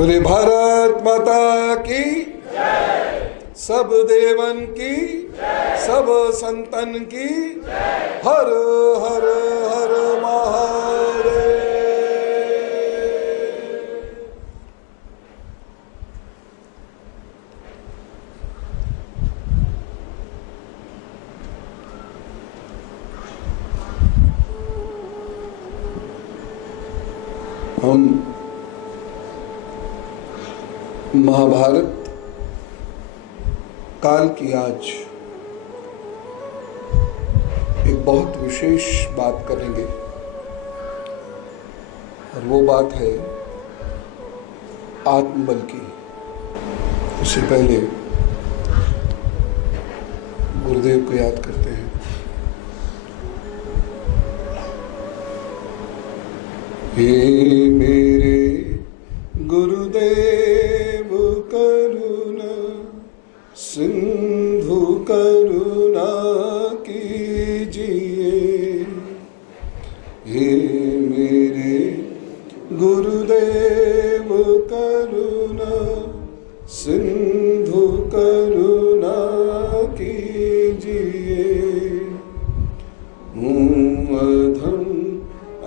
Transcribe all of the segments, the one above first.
बोले भारत माता की सब देवन की सब संतन की हर हर हर महादेव। हम महाभारत काल की आज एक बहुत विशेष बात करेंगे और वो बात है आत्मबल की। उससे पहले गुरुदेव को याद करते हैं। हे मेरे गुरुदेव करुणा सिंधु करुणा कीजिए। हे मेरे गुरुदेव करुणा सिंधु करुणा कीजिए। अधम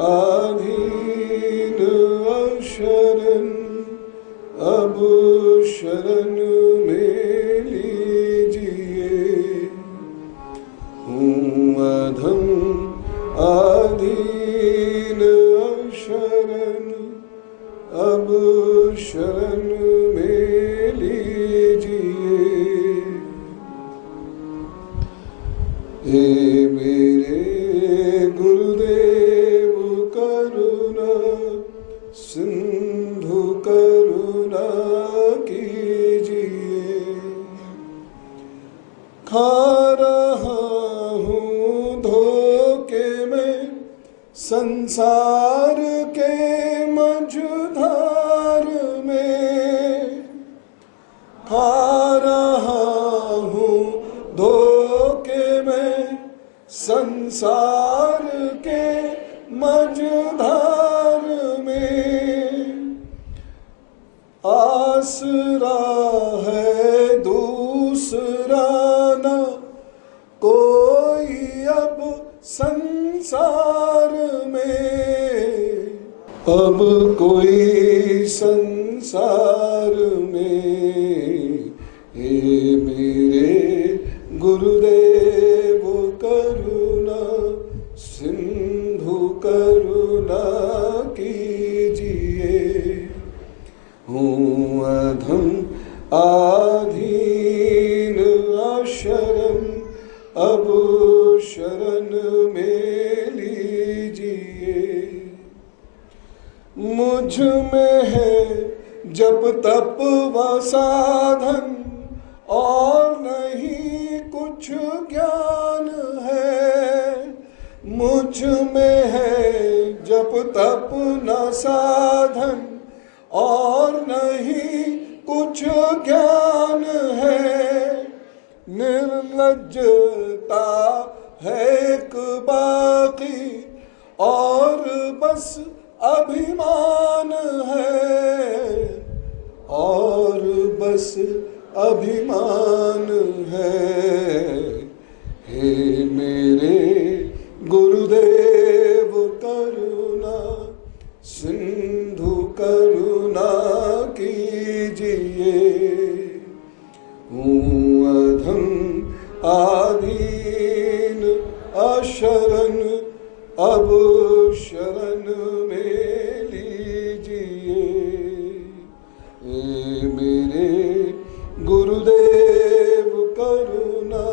आधीन अशरण अब शरण में लीजिए। अधम आधीन अशरण अब शरण में लीजिए। हे मेरे गुरुदेव करुणा सिंधु करुणा कीजिए। खा रहा हूँ धोखे में संसार के मझधार में। खा रहा हूँ धोखे में संसार के मझधार में। आसरा है दूसरा न कोई अब संसार में। अब कोई संसार में। हे मेरे गुरुदेव करुणा सिंधु करुणा कीजिए। हूँ अधम आधीन अशरण अब शरण में लीजिए। मुझ में है जप तप व साधन और नहीं कुछ ज्ञान है। मुझ में है जप तप न साधन और नहीं कुछ ज्ञान है। निर्लज्जता है एक बाकी और बस अभिमान है। और बस अभिमान है। हे मेरे गुरुदेव करुणा सिंधु करुणा कीजिए। अधम आधीन अशरण अब शरण में लीजिए। हे मेरे गुरुदेव करुणा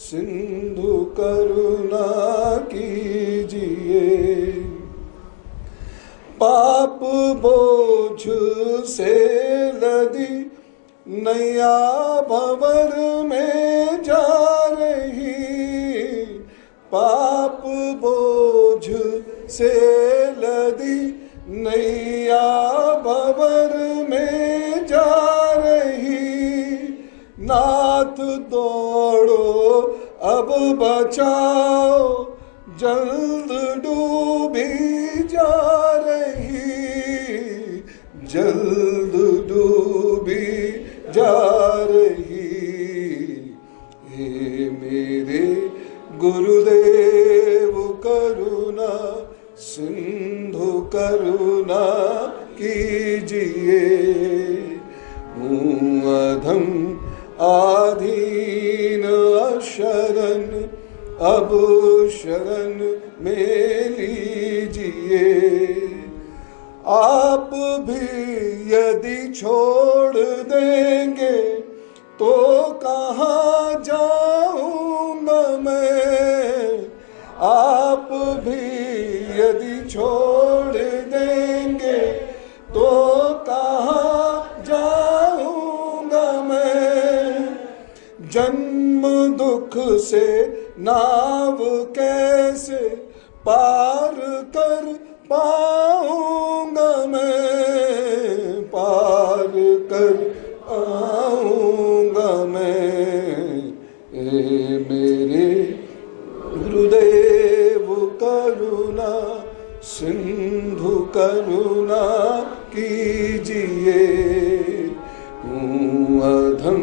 सिंधु करुणा कीजिए। पाप बोझ से लदी नैया भंवर में जा रही। पाप बोझ से लदी नैया भंवर में जा रही। नाथ दौड़ो अब बचाओ जल्द डूबी जा रही। जल्द अधम आधीन अशरण अब शरण में लीजिए। आप भी यदि छोड़ देंगे तो कहाँ जाऊंगा मैं। आप भी यदि छोड़ देंगे तो कहाँ जाऊंगा मैं। जन्म दुख से नाव कैसे पार कर पाऊंगा मैं। पार कर पाऊंगा मैं। ए मेरे गुरुदेव करुणा सिंधु करुणा कीजिए। हूँ अधम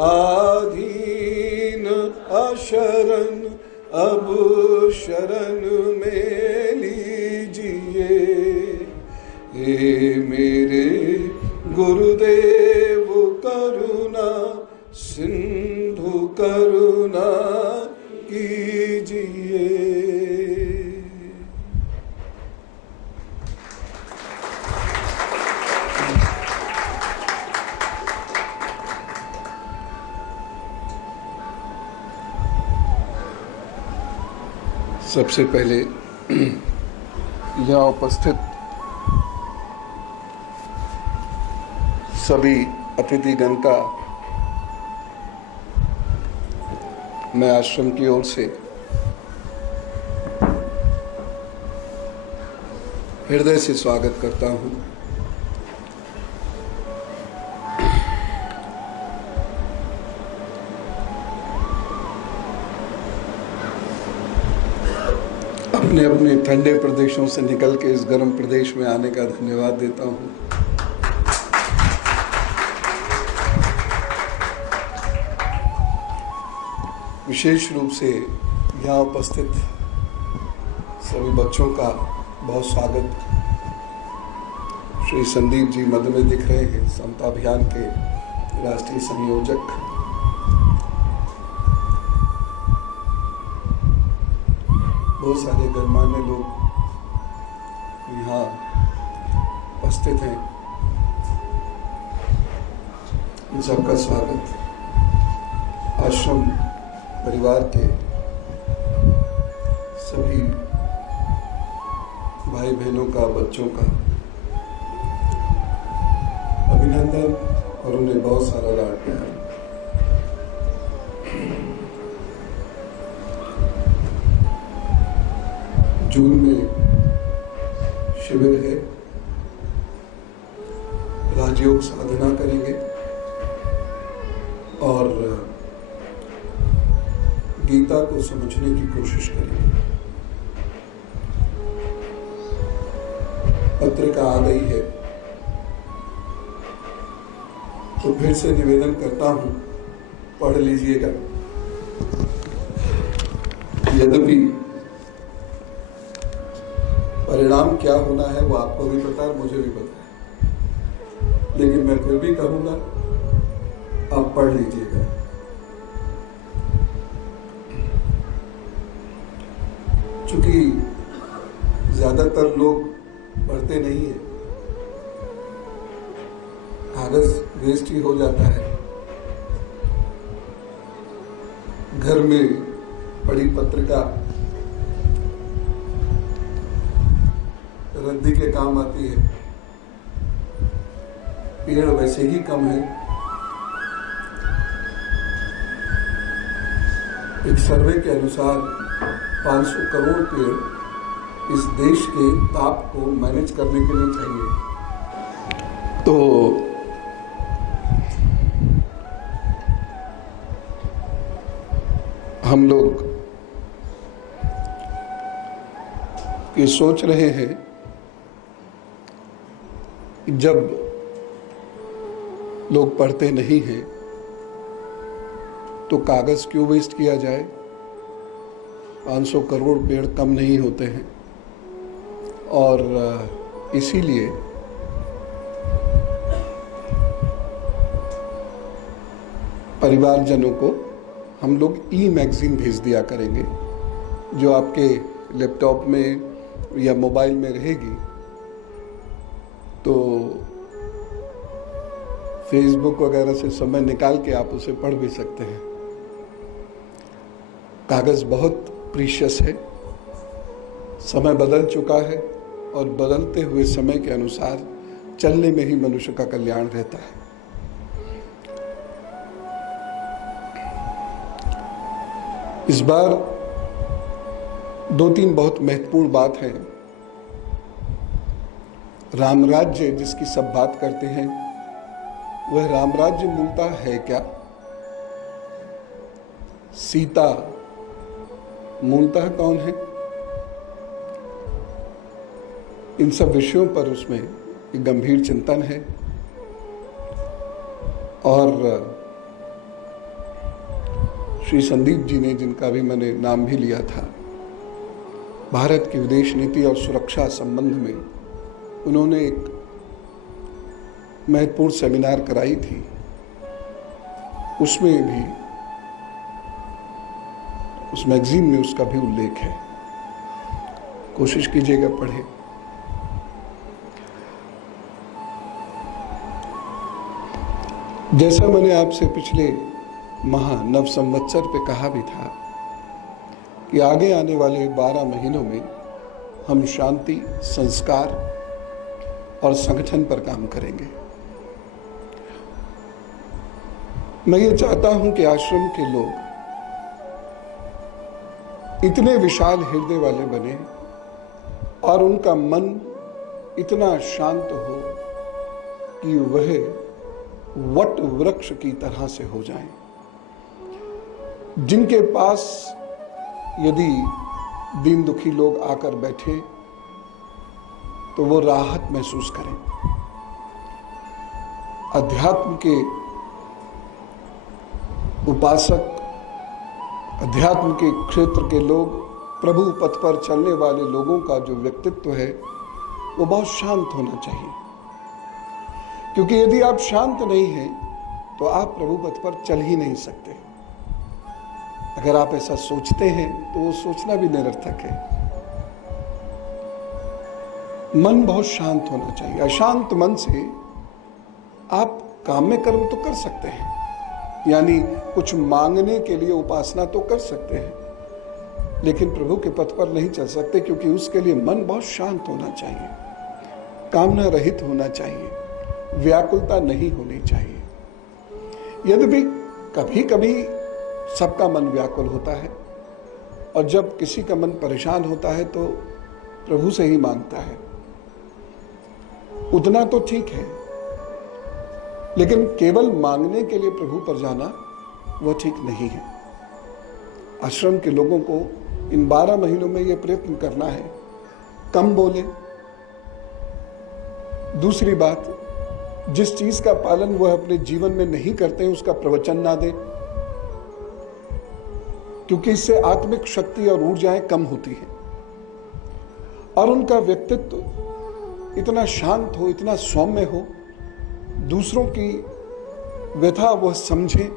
आधीन अशरण अब शरण में लीजिए। हे मेरे गुरुदेव करुणा सिंधु करुणा कीजिए। सबसे पहले यहाँ उपस्थित सभी अतिथिगण का मैं आश्रम की ओर से हृदय से स्वागत करता हूँ। अपने अपने ठंडे प्रदेशों से निकल के इस गर्म प्रदेश में आने का धन्यवाद देता हूँ। विशेष रूप से यहाँ उपस्थित सभी बच्चों का बहुत स्वागत। श्री संदीप जी मध्य में दिख रहे हैं, समता अभियान के राष्ट्रीय संयोजक। बहुत सारे गणमान्य लोग यहाँ उपस्थित हैं, इन सबका स्वागत। आश्रम परिवार के सभी भाई बहनों का, बच्चों का अभिनंदन और उन्हें बहुत सारा लाड प्यार। जून में शिविर है, राजयोग साधना करेंगे और गीता को समझने की कोशिश करेंगे। पत्रिका आ गई है तो फिर से निवेदन करता हूं, पढ़ लीजिएगा। यद्यपि परिणाम क्या होना है वो आपको भी पता है, मुझे भी पता है, लेकिन मैं फिर भी कहूंगा आप पढ़ लीजिएगा। चूंकि ज्यादातर लोग पढ़ते नहीं है, कागज वेस्ट ही हो जाता है। घर में पड़ी पत्रिका रद्दी के काम आती है। पेड़ वैसे ही कम है। एक सर्वे के अनुसार 500 करोड़ पेड़ इस देश के ताप को मैनेज करने के लिए चाहिए। तो हम लोग ये सोच रहे हैं जब लोग पढ़ते नहीं हैं तो कागज क्यों वेस्ट किया जाए। 500 करोड़ पेड़ कम नहीं होते हैं और इसीलिए परिवारजनों को हम लोग ई मैगजीन भेज दिया करेंगे, जो आपके लैपटॉप में या मोबाइल में रहेगी। तो फेसबुक वगैरह से समय निकाल के आप उसे पढ़ भी सकते हैं। कागज बहुत प्रीशियस है, समय बदल चुका है और बदलते हुए समय के अनुसार चलने में ही मनुष्य का कल्याण रहता है। इस बार 2-3 बहुत महत्वपूर्ण बात है। रामराज्य जिसकी सब बात करते हैं, वह रामराज्य मूलतः है क्या? सीता मूलतः कौन है? इन सब विषयों पर उसमें एक गंभीर चिंतन है। और श्री संदीप जी ने, जिनका भी मैंने नाम भी लिया था, भारत की विदेश नीति और सुरक्षा संबंध में उन्होंने एक महत्वपूर्ण सेमिनार कराई थी। उसमें भी, उस मैगजीन में उसका भी उल्लेख है। कोशिश कीजिएगा पढ़े। जैसा मैंने आपसे पिछले नव संवत्सर पे कहा भी था कि आगे आने वाले 12 महीनों में हम शांति, संस्कार और संगठन पर काम करेंगे। मैं ये चाहता हूं कि आश्रम के लोग इतने विशाल हृदय वाले बने और उनका मन इतना शांत हो कि वह वट वृक्ष की तरह से हो जाएं, जिनके पास यदि दीन दुखी लोग आकर बैठे तो वो राहत महसूस करें। अध्यात्म के उपासक, अध्यात्म के क्षेत्र के लोग, प्रभु पथ पर चलने वाले लोगों का जो व्यक्तित्व है वो बहुत शांत होना चाहिए। क्योंकि यदि आप शांत नहीं हैं तो आप प्रभु पथ पर चल ही नहीं सकते। अगर आप ऐसा सोचते हैं तो वो सोचना भी निरर्थक है। मन बहुत शांत होना चाहिए। अशांत मन से आप काम्य कर्म तो कर सकते हैं, यानी कुछ मांगने के लिए उपासना तो कर सकते हैं, लेकिन प्रभु के पथ पर नहीं चल सकते, क्योंकि उसके लिए मन बहुत शांत होना चाहिए, कामना रहित होना चाहिए, व्याकुलता नहीं होनी चाहिए। यद्यपि कभी कभी सबका मन व्याकुल होता है, और जब किसी का मन परेशान होता है तो प्रभु से ही मांगता है, उतना तो ठीक है, लेकिन केवल मांगने के लिए प्रभु पर जाना वो ठीक नहीं है। आश्रम के लोगों को इन 12 महीनों में यह प्रयत्न करना है, कम बोले। दूसरी बात, जिस चीज का पालन वह अपने जीवन में नहीं करते हैं उसका प्रवचन ना दें, क्योंकि इससे आत्मिक शक्ति और ऊर्जाएं कम होती हैं। और उनका व्यक्तित्व इतना शांत हो, इतना सौम्य हो, दूसरों की व्यथा वह समझे,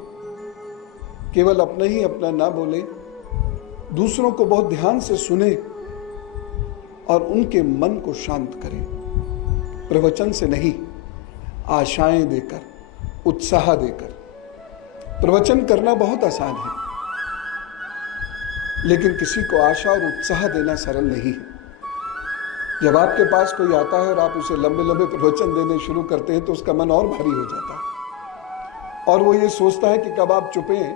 केवल अपना ही अपना ना बोले, दूसरों को बहुत ध्यान से सुने और उनके मन को शांत करे। प्रवचन से नहीं, आशाएं देकर, उत्साह देकर। प्रवचन करना बहुत आसान है, लेकिन किसी को आशा और उत्साह देना सरल नहीं है। जब आपके पास कोई आता है और आप उसे लंबे लंबे प्रवचन देने शुरू करते हैं तो उसका मन और भारी हो जाता है, और वो ये सोचता है कि कब आप चुपें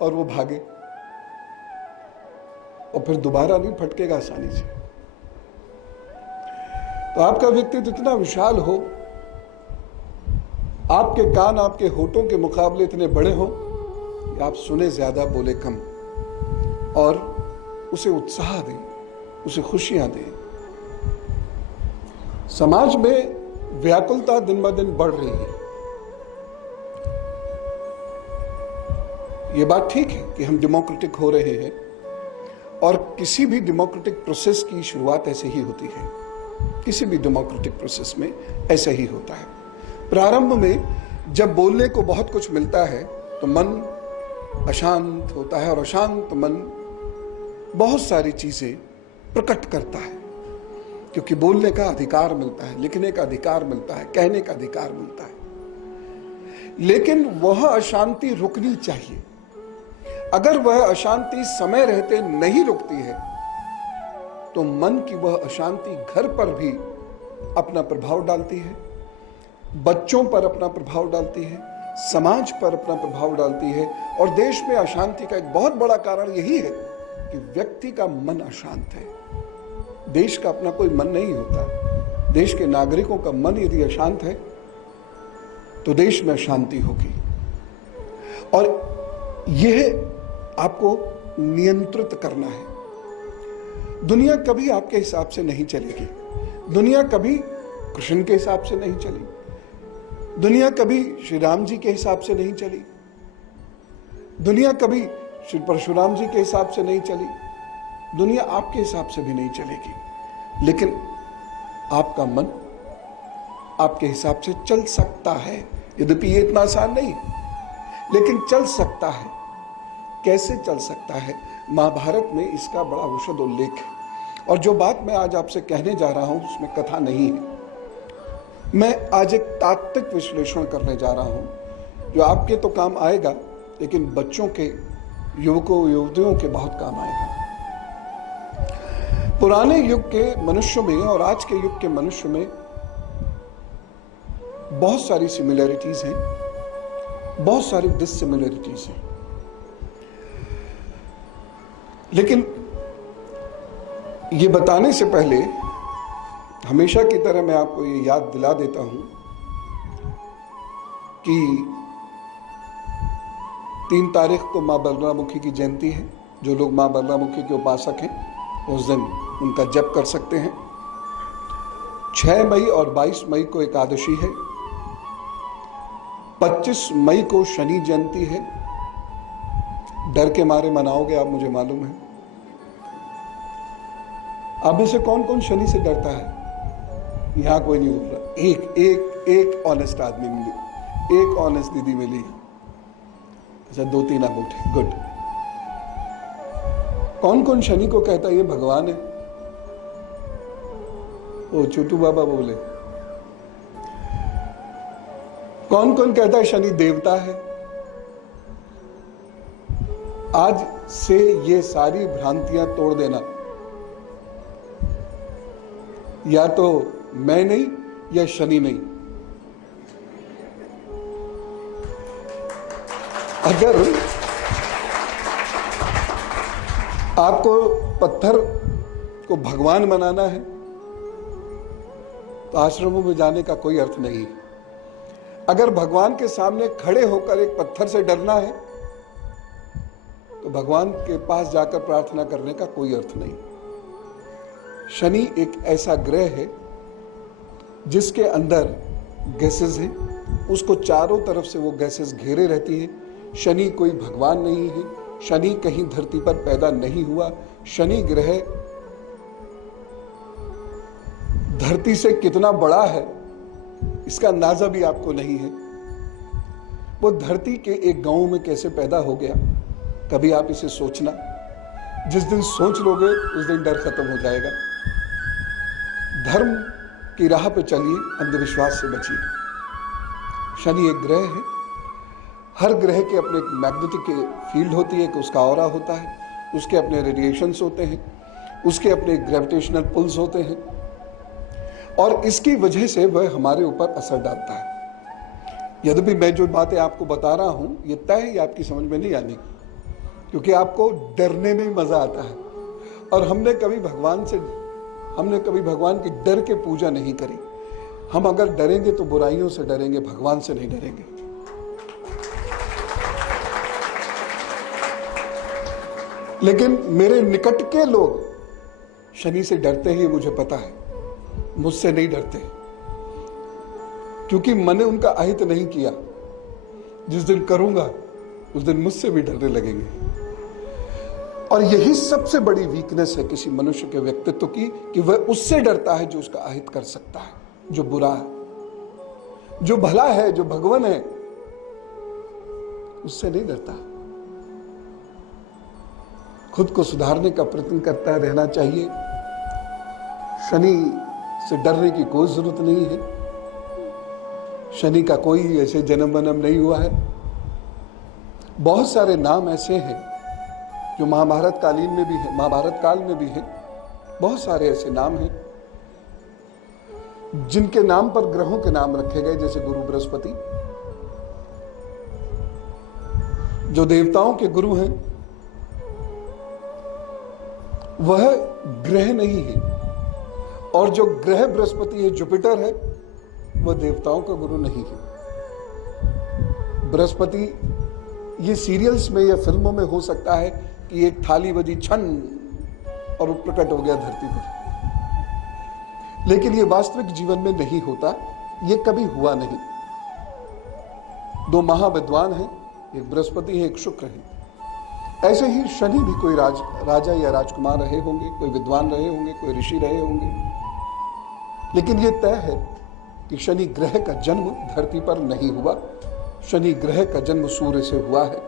और वो भागे, और फिर दोबारा नहीं फटकेगा आसानी से। तो आपका व्यक्तित्व इतना विशाल हो, आपके कान आपके होठों के मुकाबले इतने बड़े हो कि आप सुने ज्यादा, बोले कम, और उसे उत्साह दें, उसे खुशियां दें। समाज में व्याकुलता दिन ब दिन बढ़ रही है। ये बात ठीक है कि हम डेमोक्रेटिक हो रहे हैं, और किसी भी डेमोक्रेटिक प्रोसेस की शुरुआत ऐसे ही होती है। किसी भी डेमोक्रेटिक प्रोसेस में ऐसा ही होता है। प्रारंभ में जब बोलने को बहुत कुछ मिलता है तो मन अशांत होता है, और अशांत मन बहुत सारी चीजें प्रकट करता है, क्योंकि बोलने का अधिकार मिलता है, लिखने का अधिकार मिलता है, कहने का अधिकार मिलता है, लेकिन वह अशांति रुकनी चाहिए। अगर वह अशांति समय रहते नहीं रुकती है तो मन की वह अशांति घर पर भी अपना प्रभाव डालती है, बच्चों पर अपना प्रभाव डालती है, समाज पर अपना प्रभाव डालती है। और देश में अशांति का एक बहुत बड़ा कारण यही है कि व्यक्ति का मन अशांत है। देश का अपना कोई मन नहीं होता। देश के नागरिकों का मन यदि अशांत है तो देश में अशांति होगी, और यह आपको नियंत्रित करना है। दुनिया कभी आपके हिसाब से नहीं चलेगी, दुनिया कभी कृष्ण के हिसाब से नहीं चली, दुनिया कभी श्री राम जी के हिसाब से नहीं चली, दुनिया कभी श्री परशुराम जी के हिसाब से नहीं चली, दुनिया आपके हिसाब से भी नहीं चलेगी, लेकिन आपका मन आपके हिसाब से चल सकता है। यद्यपि ये इतना आसान नहीं, लेकिन चल सकता है। कैसे चल सकता है? महाभारत में इसका बड़ा विशद उल्लेख है, और जो बात मैं आज आपसे कहने जा रहा हूं उसमें कथा नहीं है। मैं आज एक तात्विक विश्लेषण करने जा रहा हूं जो आपके तो काम आएगा, लेकिन बच्चों के, युवकों युवतियों के बहुत काम आएगा। पुराने युग के मनुष्य में और आज के युग के मनुष्य में बहुत सारी सिमिलरिटीज हैं, बहुत सारी डिससिमिलरिटीज हैं, लेकिन ये बताने से पहले हमेशा की तरह मैं आपको ये याद दिला देता हूं कि 3 तारीख को मां बलरामुखी की जयंती है। जो लोग मां बलरामुखी के उपासक हैं उस दिन उनका जप कर सकते हैं। 6 मई और 22 मई को एकादशी है। 25 मई को शनि जयंती है। डर के मारे मनाओगे आप, मुझे मालूम है। आप में से कौन कौन शनि से डरता है? यहां कोई नहीं बोल रहा। एक ऑनेस्ट आदमी मिली, एक ऑनेस्ट दीदी मिली। अच्छा, 2-3 आप उठे, गुड। कौन कौन शनि को कहता है ये भगवान है? ओ छोटू बाबा बोले। कौन कौन कहता है शनि देवता है? आज से ये सारी भ्रांतियां तोड़ देना। या तो मैं नहीं या शनि नहीं। अगर आपको पत्थर को भगवान बनाना है तो आश्रमों में जाने का कोई अर्थ नहीं। अगर भगवान के सामने खड़े होकर एक पत्थर से डरना है तो भगवान के पास जाकर प्रार्थना करने का कोई अर्थ नहीं। शनि एक ऐसा ग्रह है जिसके अंदर गैसेस हैं, उसको चारों तरफ से वो गैसेस घेरे रहती है। शनि कोई भगवान नहीं है, शनि कहीं धरती पर पैदा नहीं हुआ। शनि ग्रह धरती से कितना बड़ा है इसका अंदाजा भी आपको नहीं है। वो धरती के एक गांव में कैसे पैदा हो गया, कभी आप इसे सोचना। जिस दिन सोच लोगे उस दिन डर खत्म हो जाएगा। धर्म की राह पे चलिए, अंधविश्वास से बचिए। शनि एक ग्रह है। हर ग्रह के अपने एक मैग्नेटिक फील्ड होती है कि उसका ऑरा होता है, उसके अपने रेडिएशंस होते हैं, उसके अपने ग्रेविटेशनल पुल्स होते हैं, और इसकी वजह से वह हमारे ऊपर असर डालता है। यद्यपि मैं जो बातें आपको बता रहा हूं ये तय है आपकी समझ में नहीं आनी, क्योंकि आपको डरने में मजा आता है। और हमने कभी भगवान की डर के पूजा नहीं करी। हम अगर डरेंगे तो बुराइयों से डरेंगे, भगवान से नहीं डरेंगे। लेकिन मेरे निकट के लोग शनि से डरते हैं, मुझे पता है। मुझसे नहीं डरते क्योंकि मैंने उनका अहित नहीं किया। जिस दिन करूंगा उस दिन मुझसे भी डरने लगेंगे। और यही सबसे बड़ी वीकनेस है किसी मनुष्य के व्यक्तित्व की, कि वह उससे डरता है जो उसका अहित कर सकता है, जो बुरा है। जो भला है, जो भगवान है, उससे नहीं डरता। खुद को सुधारने का प्रयत्न करता रहना चाहिए। शनि से डरने की कोई जरूरत नहीं है। शनि का कोई ऐसे जन्म वनम नहीं हुआ है। बहुत सारे नाम ऐसे हैं जो महाभारत कालीन में भी है, महाभारत काल में भी है। बहुत सारे ऐसे नाम हैं जिनके नाम पर ग्रहों के नाम रखे गए, जैसे गुरु बृहस्पति जो देवताओं के गुरु हैं, वह ग्रह नहीं है। और जो ग्रह बृहस्पति है, जुपिटर है, वह देवताओं का गुरु नहीं है। बृहस्पति ये सीरियल्स में या फिल्मों में हो सकता है कि एक थाली बजी छन और वो प्रकट हो गया धरती पर, लेकिन ये वास्तविक जीवन में नहीं होता। ये कभी हुआ नहीं। दो महाविद्वान हैं, एक बृहस्पति है, एक शुक्र है। ऐसे ही शनि भी कोई राजा या राजकुमार रहे होंगे, कोई विद्वान रहे होंगे, कोई ऋषि रहे होंगे, लेकिन यह तय है कि शनि ग्रह का जन्म धरती पर नहीं हुआ। शनि ग्रह का जन्म सूर्य से हुआ है।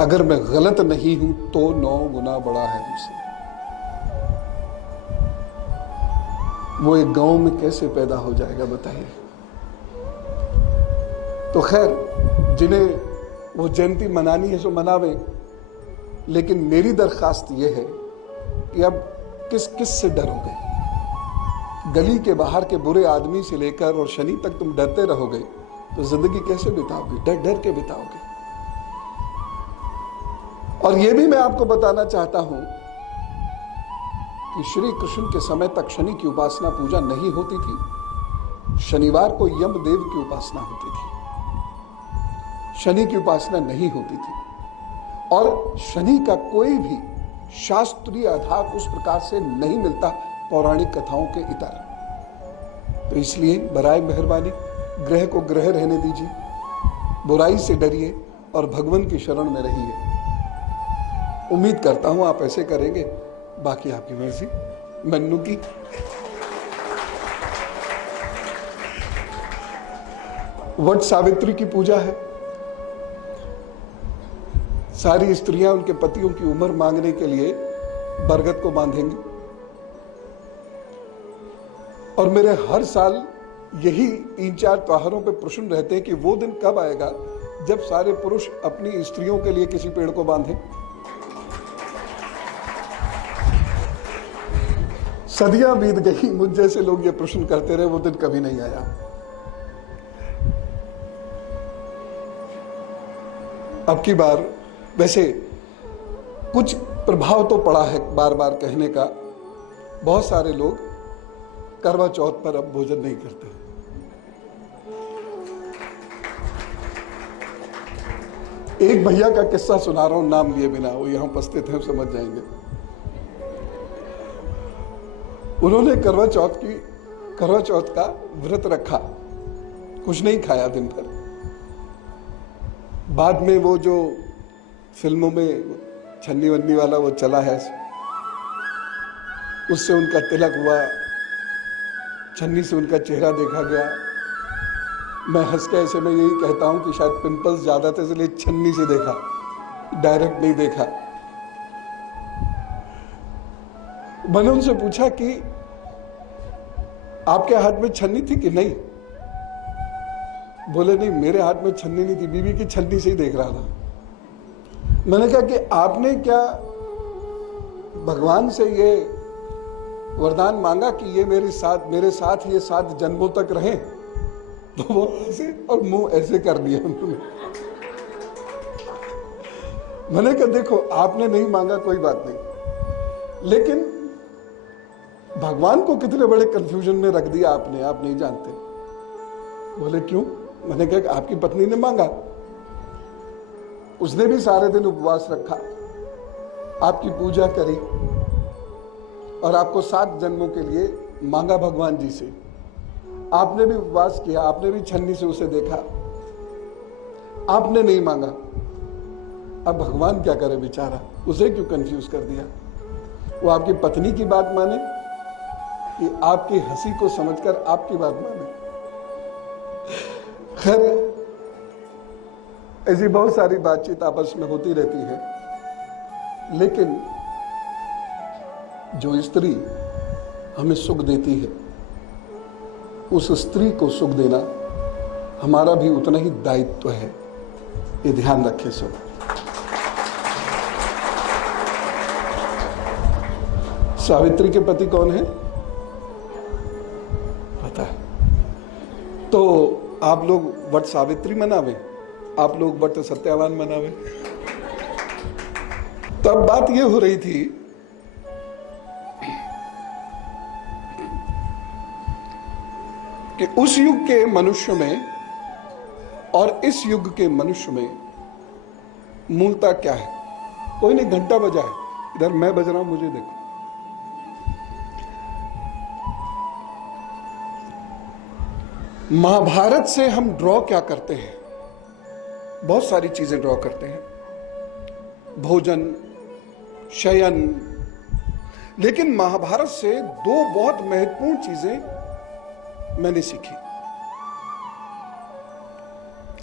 अगर मैं गलत नहीं हूं तो 9 गुना बड़ा है हमसे। वो एक गांव में कैसे पैदा हो जाएगा बताइए। तो खैर, जिन्हें वो जयंती मनानी है सो मनावे, लेकिन मेरी दरखास्त ये है कि अब किस किस से डरोगे। गली के बाहर के बुरे आदमी से लेकर और शनि तक तुम डरते रहोगे तो जिंदगी कैसे बिताओगे? डर डर के बिताओगे। और यह भी मैं आपको बताना चाहता हूं कि श्री कृष्ण के समय तक शनि की उपासना पूजा नहीं होती थी। शनिवार को यमदेव की उपासना होती थी, शनि की उपासना नहीं होती थी। और शनि का कोई भी शास्त्रीय आधार उस प्रकार से नहीं मिलता पौराणिक कथाओं के इतर। तो इसलिए बराए मेहरबानी ग्रह को ग्रह रहने दीजिए, बुराई से डरिए और भगवान की शरण में रहिए। उम्मीद करता हूं आप ऐसे करेंगे। बाकी आपकी मर्जी। मन्नू की वट सावित्री की पूजा है। सारी स्त्रियां उनके पतियों की उम्र मांगने के लिए बरगद को बांधेंगी। और मेरे हर साल यही 3-4 त्योहारों पे प्रश्न रहते हैं कि वो दिन कब आएगा जब सारे पुरुष अपनी स्त्रियों के लिए किसी पेड़ को बांधें। सदियां बीत गई, मुझ जैसे लोग ये प्रश्न करते रहे, वो दिन कभी नहीं आया। अब की बार वैसे कुछ प्रभाव तो पड़ा है बार बार कहने का। बहुत सारे लोग करवा चौथ पर अब भोजन नहीं करते। एक भैया का किस्सा सुना रहा हूं नाम लिए बिना, वो यहां उपस्थित हैं, समझ जाएंगे। उन्होंने करवा चौथ का व्रत रखा, कुछ नहीं खाया दिन भर। बाद में वो जो फिल्मों में छन्नी वन्नी वाला वो चला है, उससे उनका तिलक हुआ, छन्नी से उनका चेहरा देखा गया। मैं हंस के ऐसे में यही कहता हूं कि शायद पिंपल्स ज्यादा थे इसलिए छन्नी से देखा, डायरेक्ट नहीं देखा। मैंने उनसे पूछा कि आपके हाथ में छन्नी थी कि नहीं? बोले नहीं, मेरे हाथ में छन्नी नहीं थी, बीवी की छन्नी से ही देख रहा था। मैंने कहा कि आपने क्या भगवान से ये वरदान मांगा कि ये मेरे साथ ये 7 जन्मों तक रहे? तो वो ऐसे और मुंह ऐसे कर दिया उन्होंने। मैंने कहा देखो, आपने नहीं मांगा कोई बात नहीं, लेकिन भगवान को कितने बड़े कंफ्यूजन में रख दिया आपने, आप नहीं जानते। बोले क्यों? मैंने कहा आपकी पत्नी ने मांगा, उसने भी सारे दिन उपवास रखा, आपकी पूजा करी और आपको 7 जन्मों के लिए मांगा भगवान जी से। आपने भी उपवास किया, आपने भी छन्नी से उसे देखा, आपने नहीं मांगा। अब भगवान क्या करे बेचारा, उसे क्यों कंफ्यूज कर दिया? वो आपकी पत्नी की बात माने कि आपकी हंसी को समझकर आपकी बात माने? खैर, ऐसी बहुत सारी बातचीत आपस में होती रहती है, लेकिन जो स्त्री हमें सुख देती है, उस स्त्री को सुख देना हमारा भी उतना ही दायित्व है। ये ध्यान रखें सब। सावित्री के पति कौन है पता है? तो आप लोग वट सावित्री मनावे, आप लोग वट सत्यावान मनावे। तब बात यह हो रही थी कि उस युग के मनुष्य में और इस युग के मनुष्य में मूलता क्या है। कोई नहीं, घंटा बजा है, इधर मैं बज रहा हूं, मुझे देखो। महाभारत से हम ड्रॉ क्या करते हैं? बहुत सारी चीजें ड्रॉ करते हैं, भोजन, शयन, लेकिन महाभारत से दो बहुत महत्वपूर्ण चीजें मैंने सीखी।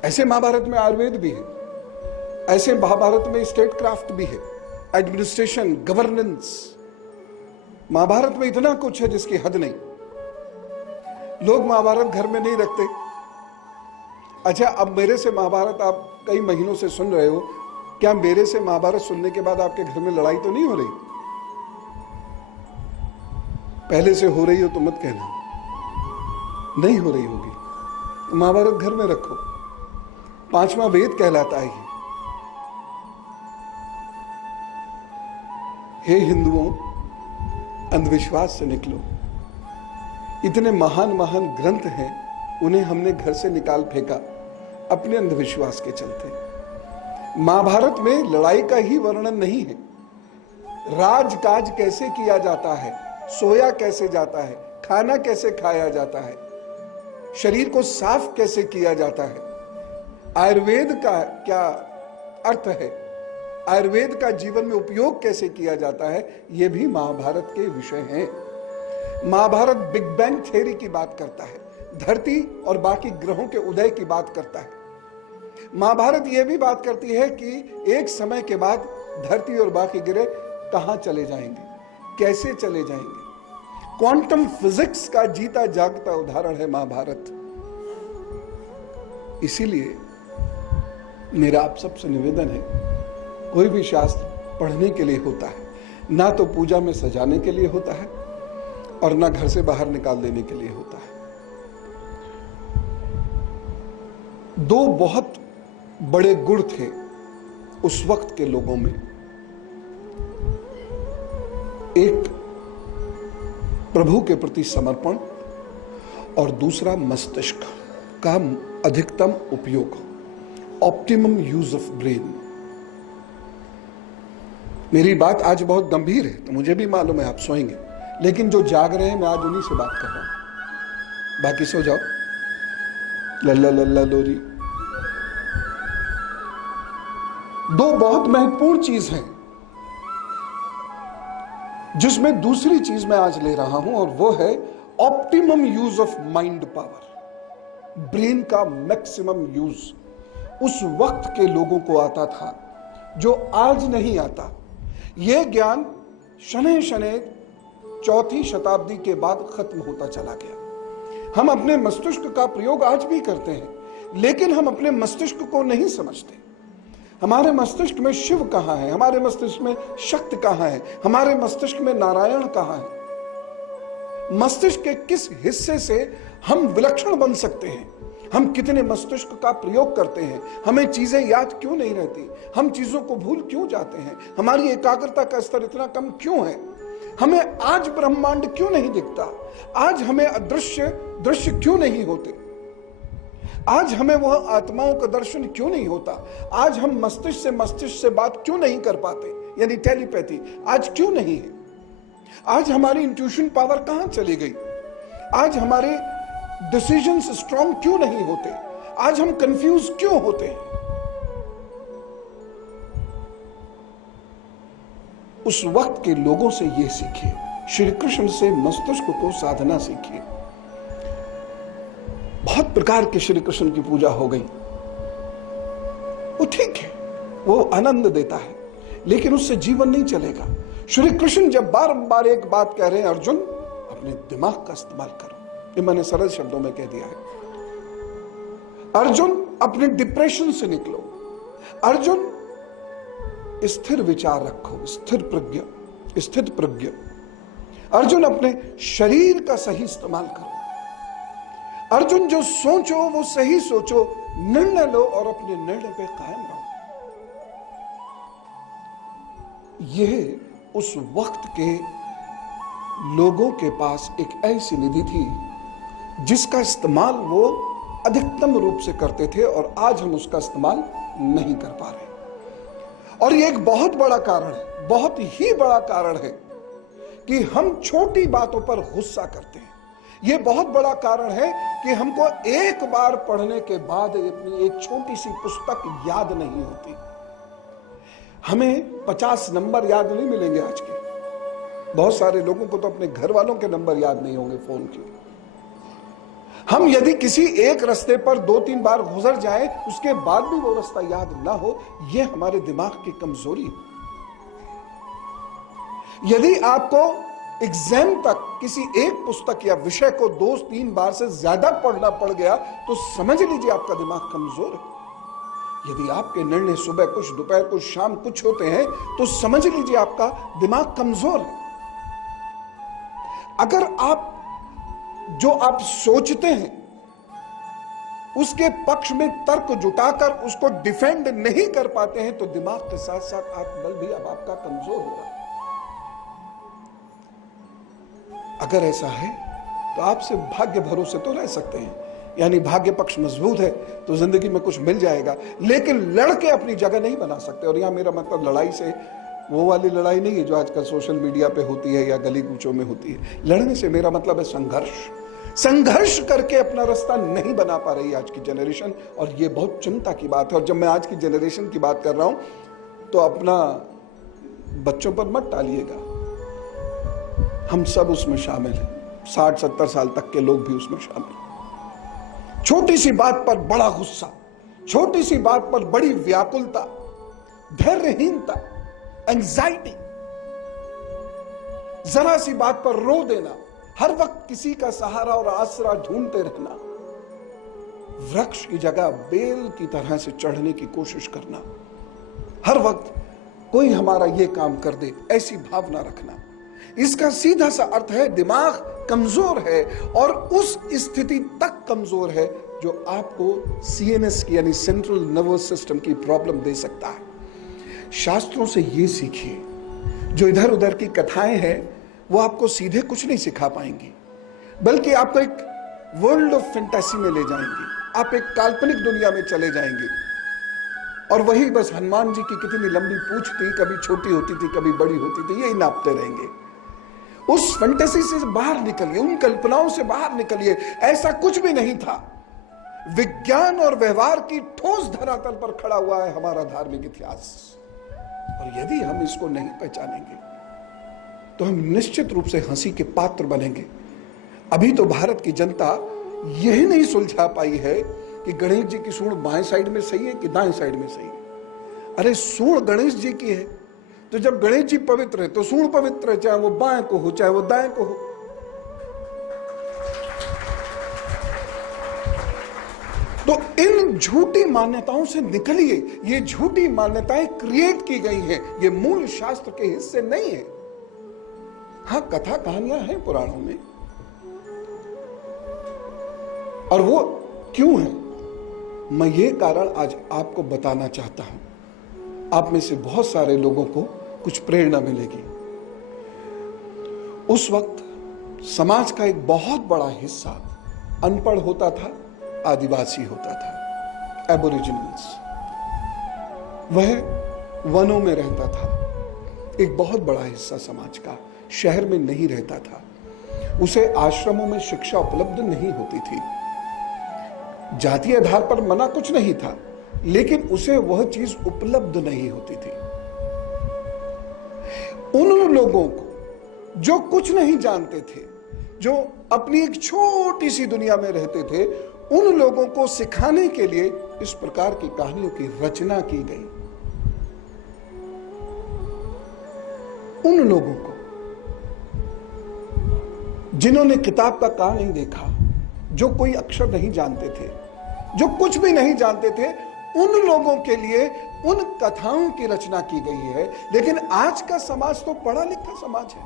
ऐसे महाभारत में आयुर्वेद भी है, ऐसे महाभारत में स्टेट क्राफ्ट भी है, एडमिनिस्ट्रेशन, गवर्नेंस। महाभारत में इतना कुछ है जिसकी हद नहीं। लोग महाभारत घर में नहीं रखते। अच्छा, अब मेरे से महाभारत आप कई महीनों से सुन रहे हो, क्या मेरे से महाभारत सुनने के बाद आपके घर में लड़ाई तो नहीं हो रही? पहले से हो रही हो तो मत कहना, नहीं हो रही होगी। तो महाभारत घर में रखो, 5वां वेद कहलाता है। हे हिंदुओं, अंधविश्वास से निकलो। इतने महान महान ग्रंथ हैं, उन्हें हमने घर से निकाल फेंका अपने अंधविश्वास के चलते। महाभारत में लड़ाई का ही वर्णन नहीं है, राजकाज कैसे किया जाता है, सोया कैसे जाता है, खाना कैसे खाया जाता है, शरीर को साफ कैसे किया जाता है, आयुर्वेद का क्या अर्थ है, आयुर्वेद का जीवन में उपयोग कैसे किया जाता है, यह भी महाभारत के विषय हैं। महाभारत बिग बैंग थ्योरी की बात करता है, धरती और बाकी ग्रहों के उदय की बात करता है। महाभारत यह भी बात करती है कि एक समय के बाद धरती और बाकी ग्रह कहां चले जाएंगे, कैसे चले जाएंगे। क्वांटम फिजिक्स का जीता जागता उदाहरण है महाभारत। इसीलिए मेरा आप सबसे निवेदन है, कोई भी शास्त्र पढ़ने के लिए होता है, ना तो पूजा में सजाने के लिए होता है और ना घर से बाहर निकाल देने के लिए होता है। दो बहुत बड़े गुण थे उस वक्त के लोगों में। एक प्रभु के प्रति समर्पण और दूसरा मस्तिष्क का अधिकतम उपयोग, ऑप्टिमम यूज ऑफ ब्रेन। मेरी बात आज बहुत गंभीर है, तो मुझे भी मालूम है आप सोएंगे, लेकिन जो जाग रहे हैं मैं आज उन्हीं से बात कर रहा हूं। बाकी सो जाओ, लल्ला लल्ला लोरी। दो बहुत महत्वपूर्ण चीज है जिसमें दूसरी चीज मैं आज ले रहा हूं, और वो है optimum use of mind power, brain का मैक्सिमम यूज। उस वक्त के लोगों को आता था जो आज नहीं आता। यह ज्ञान शनै शनै 4वीं शताब्दी के बाद खत्म होता चला गया। हम अपने मस्तिष्क का प्रयोग आज भी करते हैं, लेकिन हम अपने मस्तिष्क को नहीं समझते। हमारे मस्तिष्क में शिव कहां है, हमारे मस्तिष्क में शक्ति कहां है, हमारे मस्तिष्क में नारायण कहां है। मस्तिष्क के किस हिस्से से हम विलक्षण बन सकते हैं, हम कितने मस्तिष्क का प्रयोग करते हैं, हमें चीजें याद क्यों नहीं रहती, हम चीजों को भूल क्यों जाते हैं, हमारी एकाग्रता का स्तर इतना कम क्यों है, हमें आज ब्रह्मांड क्यों नहीं दिखता, आज हमें अदृश्य दृश्य क्यों नहीं होते, आज हमें वह आत्माओं का दर्शन क्यों नहीं होता, आज हम मस्तिष्क से बात क्यों नहीं कर पाते, यानी टेलीपैथी आज क्यों नहीं है, आज हमारी इंट्यूशन पावर कहां चली गई, आज हमारे डिसीजंस स्ट्रांग क्यों नहीं होते, आज हम कंफ्यूज क्यों होते हैं। उस वक्त के लोगों से यह सीखिए, श्री कृष्ण से मस्तिष्क को साधना सीखिए। बहुत प्रकार के श्री कृष्ण की पूजा हो गई, वो ठीक है, वो आनंद देता है, लेकिन उससे जीवन नहीं चलेगा। श्री कृष्ण जब बारंबार एक बात कह रहे हैं, अर्जुन अपने दिमाग का इस्तेमाल करो, ये मैंने सरल शब्दों में कह दिया है। अर्जुन अपने डिप्रेशन से निकलो, अर्जुन स्थिर विचार रखो, स्थित प्रज्ञ। अर्जुन अपने शरीर का सही इस्तेमाल करो, अर्जुन जो सोचो वो सही सोचो, निर्णय लो और अपने निर्णय पे कायम रहो। यह उस वक्त के लोगों के पास एक ऐसी निधि थी जिसका इस्तेमाल वो अधिकतम रूप से करते थे, और आज हम उसका इस्तेमाल नहीं कर पा रहे। और ये एक बहुत बड़ा कारण है, बहुत ही बड़ा कारण है कि हम छोटी बातों पर गुस्सा करते हैं। यह बहुत बड़ा कारण है कि हमको एक बार पढ़ने के बाद अपनी एक छोटी सी पुस्तक याद नहीं होती। हमें 50 नंबर याद नहीं मिलेंगे आज के। बहुत सारे लोगों को तो अपने घर वालों के नंबर याद नहीं होंगे फोन के। हम यदि किसी एक रास्ते पर 2-3 बार गुजर जाएं, उसके बाद भी वो रास्ता याद ना हो, यह हमारे दिमाग की कमजोरी है। यदि आपको एग्जाम तक किसी एक पुस्तक या विषय को 2-3 बार से ज्यादा पढ़ना पड़ गया, तो समझ लीजिए आपका दिमाग कमजोर है। यदि आपके निर्णय सुबह कुछ, दोपहर कुछ, शाम कुछ होते हैं, तो समझ लीजिए आपका दिमाग कमजोर है। अगर आप जो आप सोचते हैं उसके पक्ष में तर्क जुटाकर उसको डिफेंड नहीं कर पाते हैं, तो दिमाग के साथ साथ आत्मबल भी अब आपका कमजोर होगा। अगर ऐसा है तो आपसे भाग्य भरोसे तो रह सकते हैं, यानी भाग्य पक्ष मजबूत है तो जिंदगी में कुछ मिल जाएगा, लेकिन लड़के अपनी जगह नहीं बना सकते। और यहां मेरा मतलब लड़ाई से वो वाली लड़ाई नहीं है जो आजकल सोशल मीडिया पे होती है या गली कूचों में होती है। लड़ने से मेरा मतलब है संघर्ष करके अपना रास्ता नहीं बना पा रही आज की जनरेशन, और ये बहुत चिंता की बात है। और जब मैं आज की जनरेशन की बात कर रहा हूं तो अपना बच्चों पर मत टालिएगा, हम सब उसमें शामिल हैं। 60-70 साल तक के लोग भी उसमें शामिल। छोटी सी बात पर बड़ा गुस्सा, छोटी सी बात पर बड़ी व्याकुलता, धैर्यहीनता, एंजाइटी, जरा सी बात पर रो देना, हर वक्त किसी का सहारा और आसरा ढूंढते रहना, वृक्ष की जगह बेल की तरह से चढ़ने की कोशिश करना, हर वक्त कोई हमारा ये काम कर दे, ऐसी भावना रखना, इसका सीधा सा अर्थ है दिमाग कमजोर है, और उस स्थिति तक कमजोर है जो आपको सीएनएस की यानी सेंट्रल नर्वस सिस्टम की प्रॉब्लम दे सकता है। शास्त्रों से ये सीखिए, जो इधर उधर की कथाएं हैं वो आपको सीधे कुछ नहीं सिखा पाएंगी, बल्कि आपको एक वर्ल्ड ऑफ फैंटेसी में ले जाएंगी। आप एक काल्पनिक दुनिया में चले जाएंगे, और वही बस हनुमान जी की कितनी लंबी पूंछ थी, कभी छोटी होती थी कभी बड़ी होती थी, यही नापते रहेंगे। उस फैंटेसी से बाहर निकलिए, उन कल्पनाओं से बाहर निकलिए। ऐसा कुछ भी नहीं था। विज्ञान और व्यवहार की ठोस धरातल पर खड़ा हुआ है हमारा धार्मिक इतिहास, और यदि हम इसको नहीं पहचानेंगे तो हम निश्चित रूप से हंसी के पात्र बनेंगे। अभी तो भारत की जनता यही नहीं सुलझा पाई है कि गणेश जी की सूंड बाएं साइड में सही है कि दाएं साइड में सही है। अरे सूंड गणेश जी की है, तो जब गणेश जी पवित्र है तो सूंड पवित्र है, चाहे वो बाएं को हो चाहे वो दाएं को हो। तो इन झूठी मान्यताओं से निकलिए। ये झूठी मान्यताएं क्रिएट की गई हैं, ये मूल शास्त्र के हिस्से नहीं है। हाँ, कथा कहानियां हैं पुराणों में, और वो क्यों है, मैं ये कारण आज आपको बताना चाहता हूं। आप में से बहुत सारे लोगों को कुछ प्रेरणा मिलेगी। उस वक्त समाज का एक बहुत बड़ा हिस्सा अनपढ़ होता था, आदिवासी होता था, एबोरिजिनल्स। वह वनों में रहता था। एक बहुत बड़ा हिस्सा समाज का शहर में नहीं रहता था। उसे आश्रमों में शिक्षा उपलब्ध नहीं होती थी। जातीय आधार पर मना कुछ नहीं था, लेकिन उसे वह चीज उपलब्ध नहीं होती थी। उन लोगों को जो कुछ नहीं जानते थे, जो अपनी एक छोटी सी दुनिया में रहते थे, उन लोगों को सिखाने के लिए इस प्रकार की कहानियों की रचना की गई। उन लोगों को जिन्होंने किताब का कान नहीं देखा, जो कोई अक्षर नहीं जानते थे, जो कुछ भी नहीं जानते थे, उन लोगों के लिए उन कथाओं की रचना की गई है। लेकिन आज का समाज तो पढ़ा लिखा समाज है,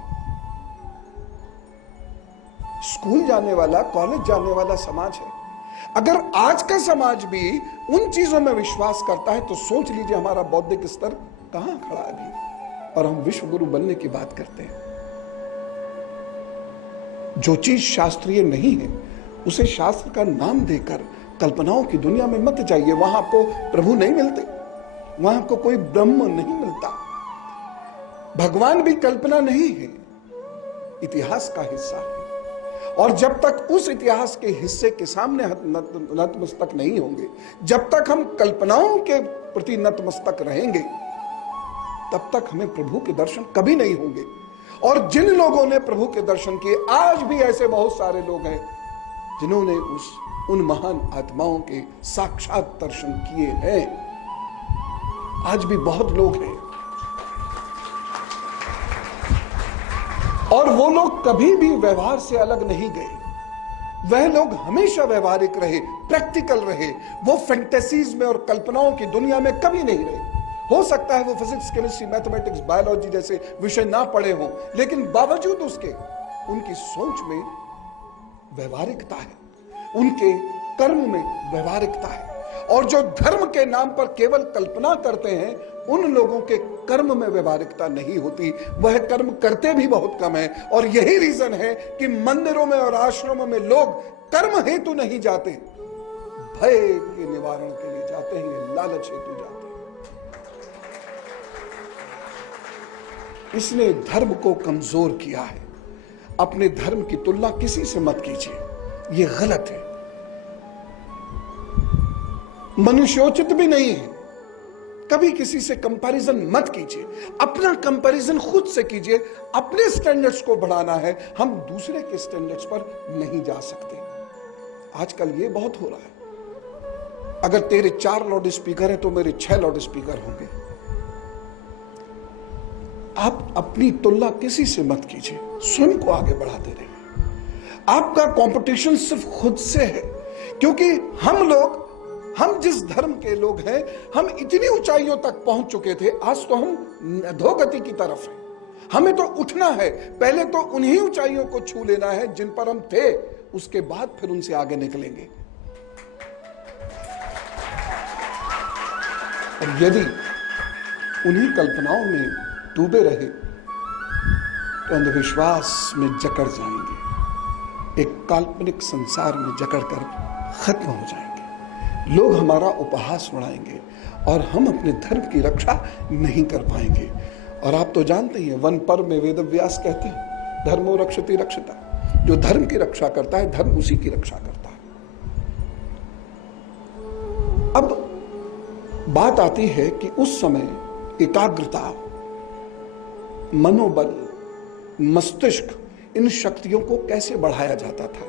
स्कूल जाने वाला, कॉलेज जाने वाला समाज है। अगर आज का समाज भी उन चीजों में विश्वास करता है तो सोच लीजिए हमारा बौद्धिक स्तर कहां खड़ा है अभी। और हम विश्व गुरु बनने की बात करते हैं। जो चीज शास्त्रीय नहीं है उसे शास्त्र का नाम देकर कल्पनाओं की दुनिया में मत जाइए। वहां आपको प्रभु नहीं मिलते, वहां आपको कोई ब्रह्म नहीं मिलता। भगवान भी कल्पना नहीं है, इतिहास का हिस्सा है। और जब तक उस इतिहास के हिस्से के सामने नतमस्तक नहीं होंगे, जब तक हम कल्पनाओं के प्रति नतमस्तक रहेंगे, तब तक हमें प्रभु के दर्शन कभी नहीं होंगे। और जिन लोगों ने प्रभु के दर्शन किए, आज भी ऐसे बहुत सारे लोग हैं जिन्होंने उन महान आत्माओं के साक्षात दर्शन किए हैं। आज भी बहुत लोग हैं और वो लोग कभी भी व्यवहार से अलग नहीं गए। वह लोग हमेशा व्यवहारिक रहे, प्रैक्टिकल रहे। वो फैंटेसीज में और कल्पनाओं की दुनिया में कभी नहीं रहे। हो सकता है वो फिजिक्स, केमिस्ट्री, मैथमेटिक्स, बायोलॉजी जैसे विषय ना पढ़े हों, लेकिन बावजूद उसके उनकी सोच में व्यवहारिकता है, उनके कर्म में व्यवहारिकता है। और जो धर्म के नाम पर केवल कल्पना करते हैं, उन लोगों के कर्म में व्यवहारिकता नहीं होती। वह कर्म करते भी बहुत कम है। और यही रीजन है कि मंदिरों में और आश्रमों में लोग कर्म हेतु नहीं जाते, भय के निवारण के लिए जाते हैं, लालच हेतु जाते हैं। इसने धर्म को कमजोर किया है। अपने धर्म की तुलना किसी से मत कीजिए, यह गलत है, मनुष्योचित भी नहीं है। कभी किसी से कंपैरिजन मत कीजिए, अपना कंपैरिजन खुद से कीजिए। अपने स्टैंडर्ड्स को बढ़ाना है, हम दूसरे के स्टैंडर्ड्स पर नहीं जा सकते। आजकल ये बहुत हो रहा है। अगर तेरे 4 लाउड स्पीकर हैं तो मेरे 6 लाउड स्पीकर होंगे। आप अपनी तुलना किसी से मत कीजिए, स्वयं को आगे बढ़ाते रहिए। आपका कंपटीशन सिर्फ खुद से है, क्योंकि हम जिस धर्म के लोग हैं, हम इतनी ऊंचाइयों तक पहुंच चुके थे, आज तो हम अधोगति की तरफ हैं। हमें तो उठना है, पहले तो उन्हीं ऊंचाइयों को छू लेना है जिन पर हम थे, उसके बाद फिर उनसे आगे निकलेंगे। और यदि उन्हीं कल्पनाओं में डूबे रहे तो अंधविश्वास में जकड़ जाएंगे, एक काल्पनिक संसार में जकड़कर खत्म हो जाएंगे। लोग हमारा उपहास उड़ाएंगे और हम अपने धर्म की रक्षा नहीं कर पाएंगे। और आप तो जानते ही हैं, वन पर्व में वेद व्यास कहते हैं, धर्मो रक्षति रक्षता। जो धर्म की रक्षा करता है, धर्म उसी की रक्षा करता है। अब बात आती है कि उस समय एकाग्रता, मनोबल, मस्तिष्क, इन शक्तियों को कैसे बढ़ाया जाता था।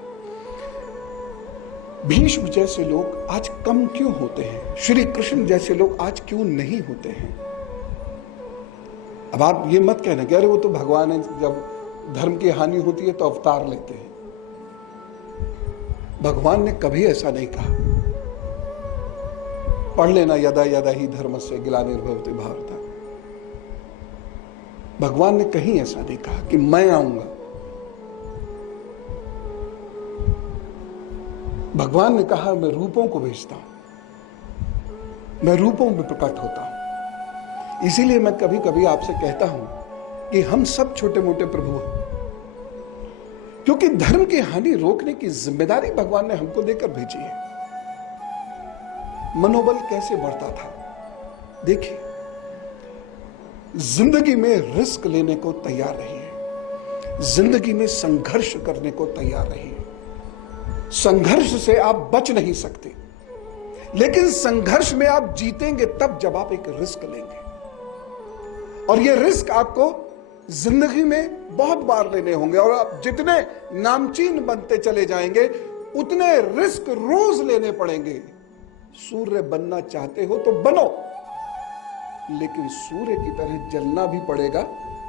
भीष्म जैसे लोग आज कम क्यों होते हैं, श्री कृष्ण जैसे लोग आज क्यों नहीं होते हैं। अब आप ये मत कहना कि अरे वो तो भगवान है, जब धर्म की हानि होती है तो अवतार लेते हैं। भगवान ने कभी ऐसा नहीं कहा। पढ़ लेना, यदा यदा ही धर्मस्य ग्लानिर्भवति भारत। भगवान ने कहीं ऐसा नहीं कहा कि मैं आऊंगा। भगवान ने कहा मैं रूपों को भेजता हूं, मैं रूपों में प्रकट होता हूं। इसीलिए मैं कभी कभी आपसे कहता हूं कि हम सब छोटे मोटे प्रभु हैं, क्योंकि धर्म की हानि रोकने की जिम्मेदारी भगवान ने हमको देकर भेजी है। मनोबल कैसे बढ़ता था, देखिए, जिंदगी में रिस्क लेने को तैयार रहिए, जिंदगी में संघर्ष करने को तैयार रहिए। संघर्ष से आप बच नहीं सकते, लेकिन संघर्ष में आप जीतेंगे तब जब आप एक रिस्क लेंगे। और ये रिस्क आपको जिंदगी में बहुत बार लेने होंगे। और आप जितने नामचीन बनते चले जाएंगे, उतने रिस्क रोज लेने पड़ेंगे। सूर्य बनना चाहते हो तो बनो, लेकिन सूर्य की तरह जलना भी पड़ेगा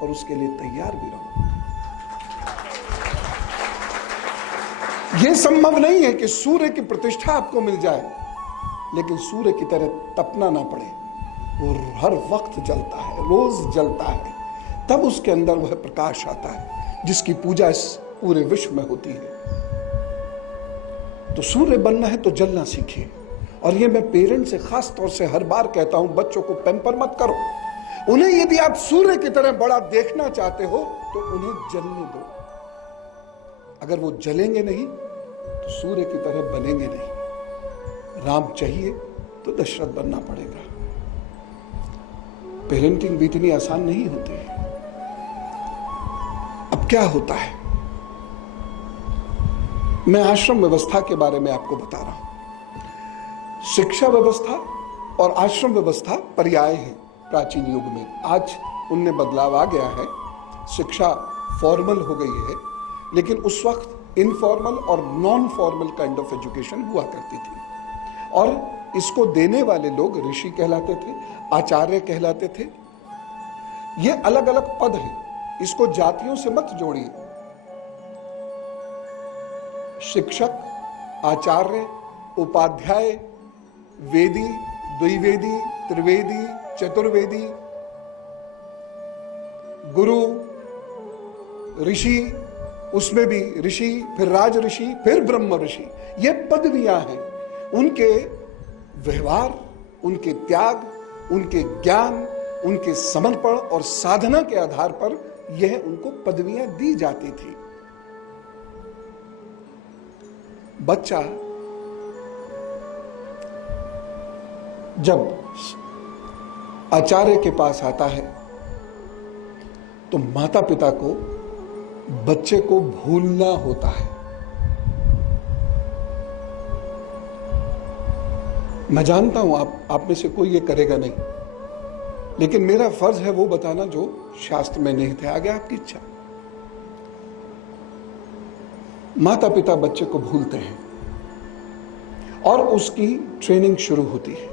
और उसके लिए तैयार भी रहो। यह संभव नहीं है कि सूर्य की प्रतिष्ठा आपको मिल जाए लेकिन सूर्य की तरह तपना ना पड़े। वो हर वक्त जलता है, रोज जलता है, तब उसके अंदर वह प्रकाश आता है जिसकी पूजा इस पूरे विश्व में होती है। तो सूर्य बनना है तो जलना सीखिए। और ये मैं पेरेंट्स से खास तौर से हर बार कहता हूं, बच्चों को पैम्पर मत करो। उन्हें यदि आप सूर्य की तरह बड़ा देखना चाहते हो तो उन्हें जलने दो। अगर वो जलेंगे नहीं तो सूर्य की तरह बनेंगे नहीं। राम चाहिए तो दशरथ बनना पड़ेगा। पेरेंटिंग भी इतनी आसान नहीं होती है। अब क्या होता है, मैं आश्रम व्यवस्था के बारे में आपको बता रहा हूं। शिक्षा व्यवस्था और आश्रम व्यवस्था पर्याय है प्राचीन युग में। आज उनमें बदलाव आ गया है, शिक्षा फॉर्मल हो गई है, लेकिन उस वक्त इनफॉर्मल और non formal kind of education हुआ करती थी। और इसको देने वाले लोग ऋषि कहलाते थे, आचार्य कहलाते थे। ये अलग अलग पद हैं, इसको जातियों से मत जोड़िए। शिक्षक, आचार्य, उपाध्याय, वेदी, द्विवेदी, त्रिवेदी, चतुर्वेदी, गुरु, ऋषि, उसमें भी ऋषि, फिर राज ऋषि, फिर ब्रह्म ऋषि, ये पदवियां हैं। उनके व्यवहार, उनके त्याग, उनके ज्ञान, उनके समर्पण और साधना के आधार पर यह उनको पदवियां दी जाती थी। बच्चा जब आचार्य के पास आता है तो माता पिता को बच्चे को भूलना होता है। मैं जानता हूं आप में से कोई ये करेगा नहीं, लेकिन मेरा फर्ज है वो बताना जो शास्त्र में निहित है। आगे आपकी इच्छा। माता पिता बच्चे को भूलते हैं और उसकी ट्रेनिंग शुरू होती है।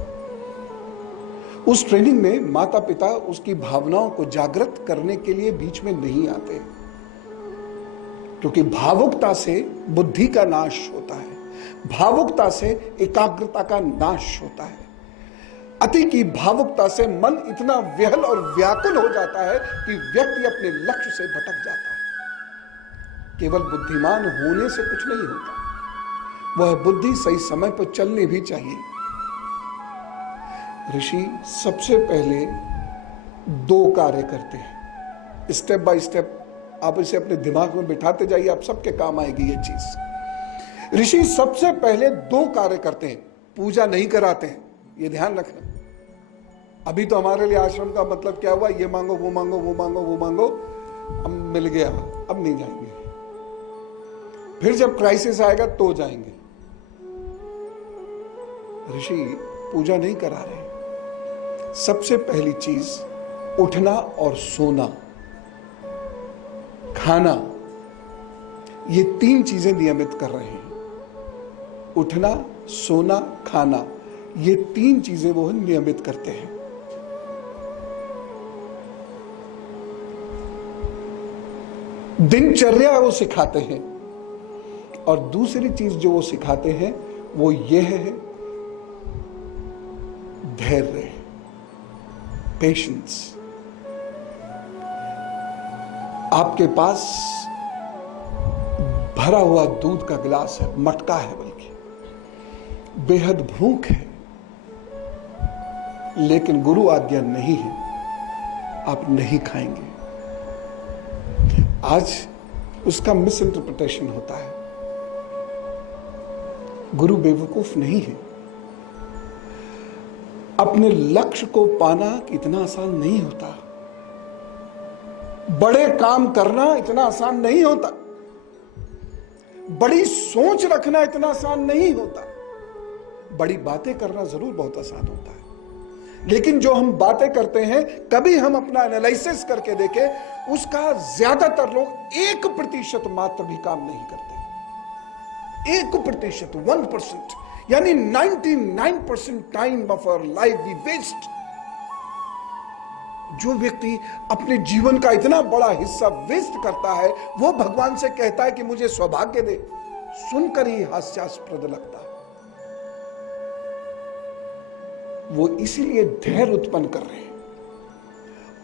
उस ट्रेनिंग में माता पिता उसकी भावनाओं को जागृत करने के लिए बीच में नहीं आते, क्योंकि भावुकता से बुद्धि का नाश होता है, भावुकता से एकाग्रता का नाश होता है। अति की भावुकता से मन इतना व्यहल और व्याकुल हो जाता है कि व्यक्ति अपने लक्ष्य से भटक जाता है। केवल बुद्धिमान होने से कुछ नहीं होता, वह बुद्धि सही समय पर चलनी भी चाहिए। ऋषि सबसे पहले दो कार्य करते हैं, स्टेप बाय स्टेप आप इसे अपने दिमाग में बिठाते जाइए, आप सबके काम आएगी ये चीज। ऋषि सबसे पहले दो कार्य करते हैं, पूजा नहीं कराते हैं, ये ध्यान रखना। अभी तो हमारे लिए आश्रम का मतलब क्या हुआ, ये मांगो वो मांगो वो मांगो वो मांगो, अब मिल गया, अब नहीं जाएंगे। फिर जब क्राइसिस आएगा तो जाएंगे। ऋषि पूजा नहीं करा रहे। सबसे पहली चीज उठना और सोना, खाना, ये तीन चीजें नियमित कर रहे हैं। उठना, सोना, खाना, ये तीन चीजें वो नियमित करते हैं। दिनचर्या वो सिखाते हैं। और दूसरी चीज जो वो सिखाते हैं वो ये है धैर्य, पेशेंस। आपके पास भरा हुआ दूध का गिलास है, मटका है, बल्कि बेहद भूख है, लेकिन गुरु आज्ञा नहीं है, आप नहीं खाएंगे। आज उसका मिस इंटरप्रिटेशन होता है। गुरु बेवकूफ नहीं है। अपने लक्ष्य को पाना इतना आसान नहीं होता, बड़े काम करना इतना आसान नहीं होता, बड़ी सोच रखना इतना आसान नहीं होता। बड़ी बातें करना जरूर बहुत आसान होता है, लेकिन जो हम बातें करते हैं, कभी हम अपना एनालिसिस करके देखें, उसका ज्यादातर लोग 1% मात्र भी काम नहीं करते। 1%, 1%, यानी 99% time of our life we waste. जो व्यक्ति अपने जीवन का इतना बड़ा हिस्सा वेस्ट करता है, वो भगवान से कहता है कि मुझे सौभाग्य दे, सुनकर ही हास्यास्पद लगता है। वो इसीलिए धैर्य उत्पन्न कर रहे हैं।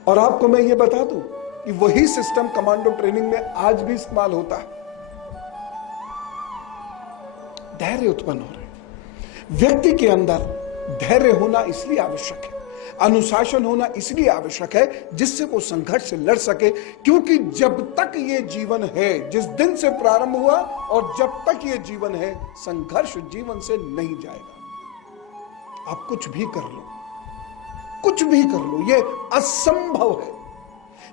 और आपको मैं ये बता दूं कि वही सिस्टम कमांडो ट्रेनिंग में आज भी इस्तेमाल होता है। धैर्य उत्पन्न हो रहे हैं। व्यक्ति के अंदर धैर्य होना इसलिए आवश्यक है, अनुशासन होना इसलिए आवश्यक है, जिससे वो संघर्ष से लड़ सके। क्योंकि जब तक ये जीवन है, जिस दिन से प्रारंभ हुआ और जब तक ये जीवन है, संघर्ष जीवन से नहीं जाएगा। आप कुछ भी कर लो, कुछ भी कर लो, ये असंभव है।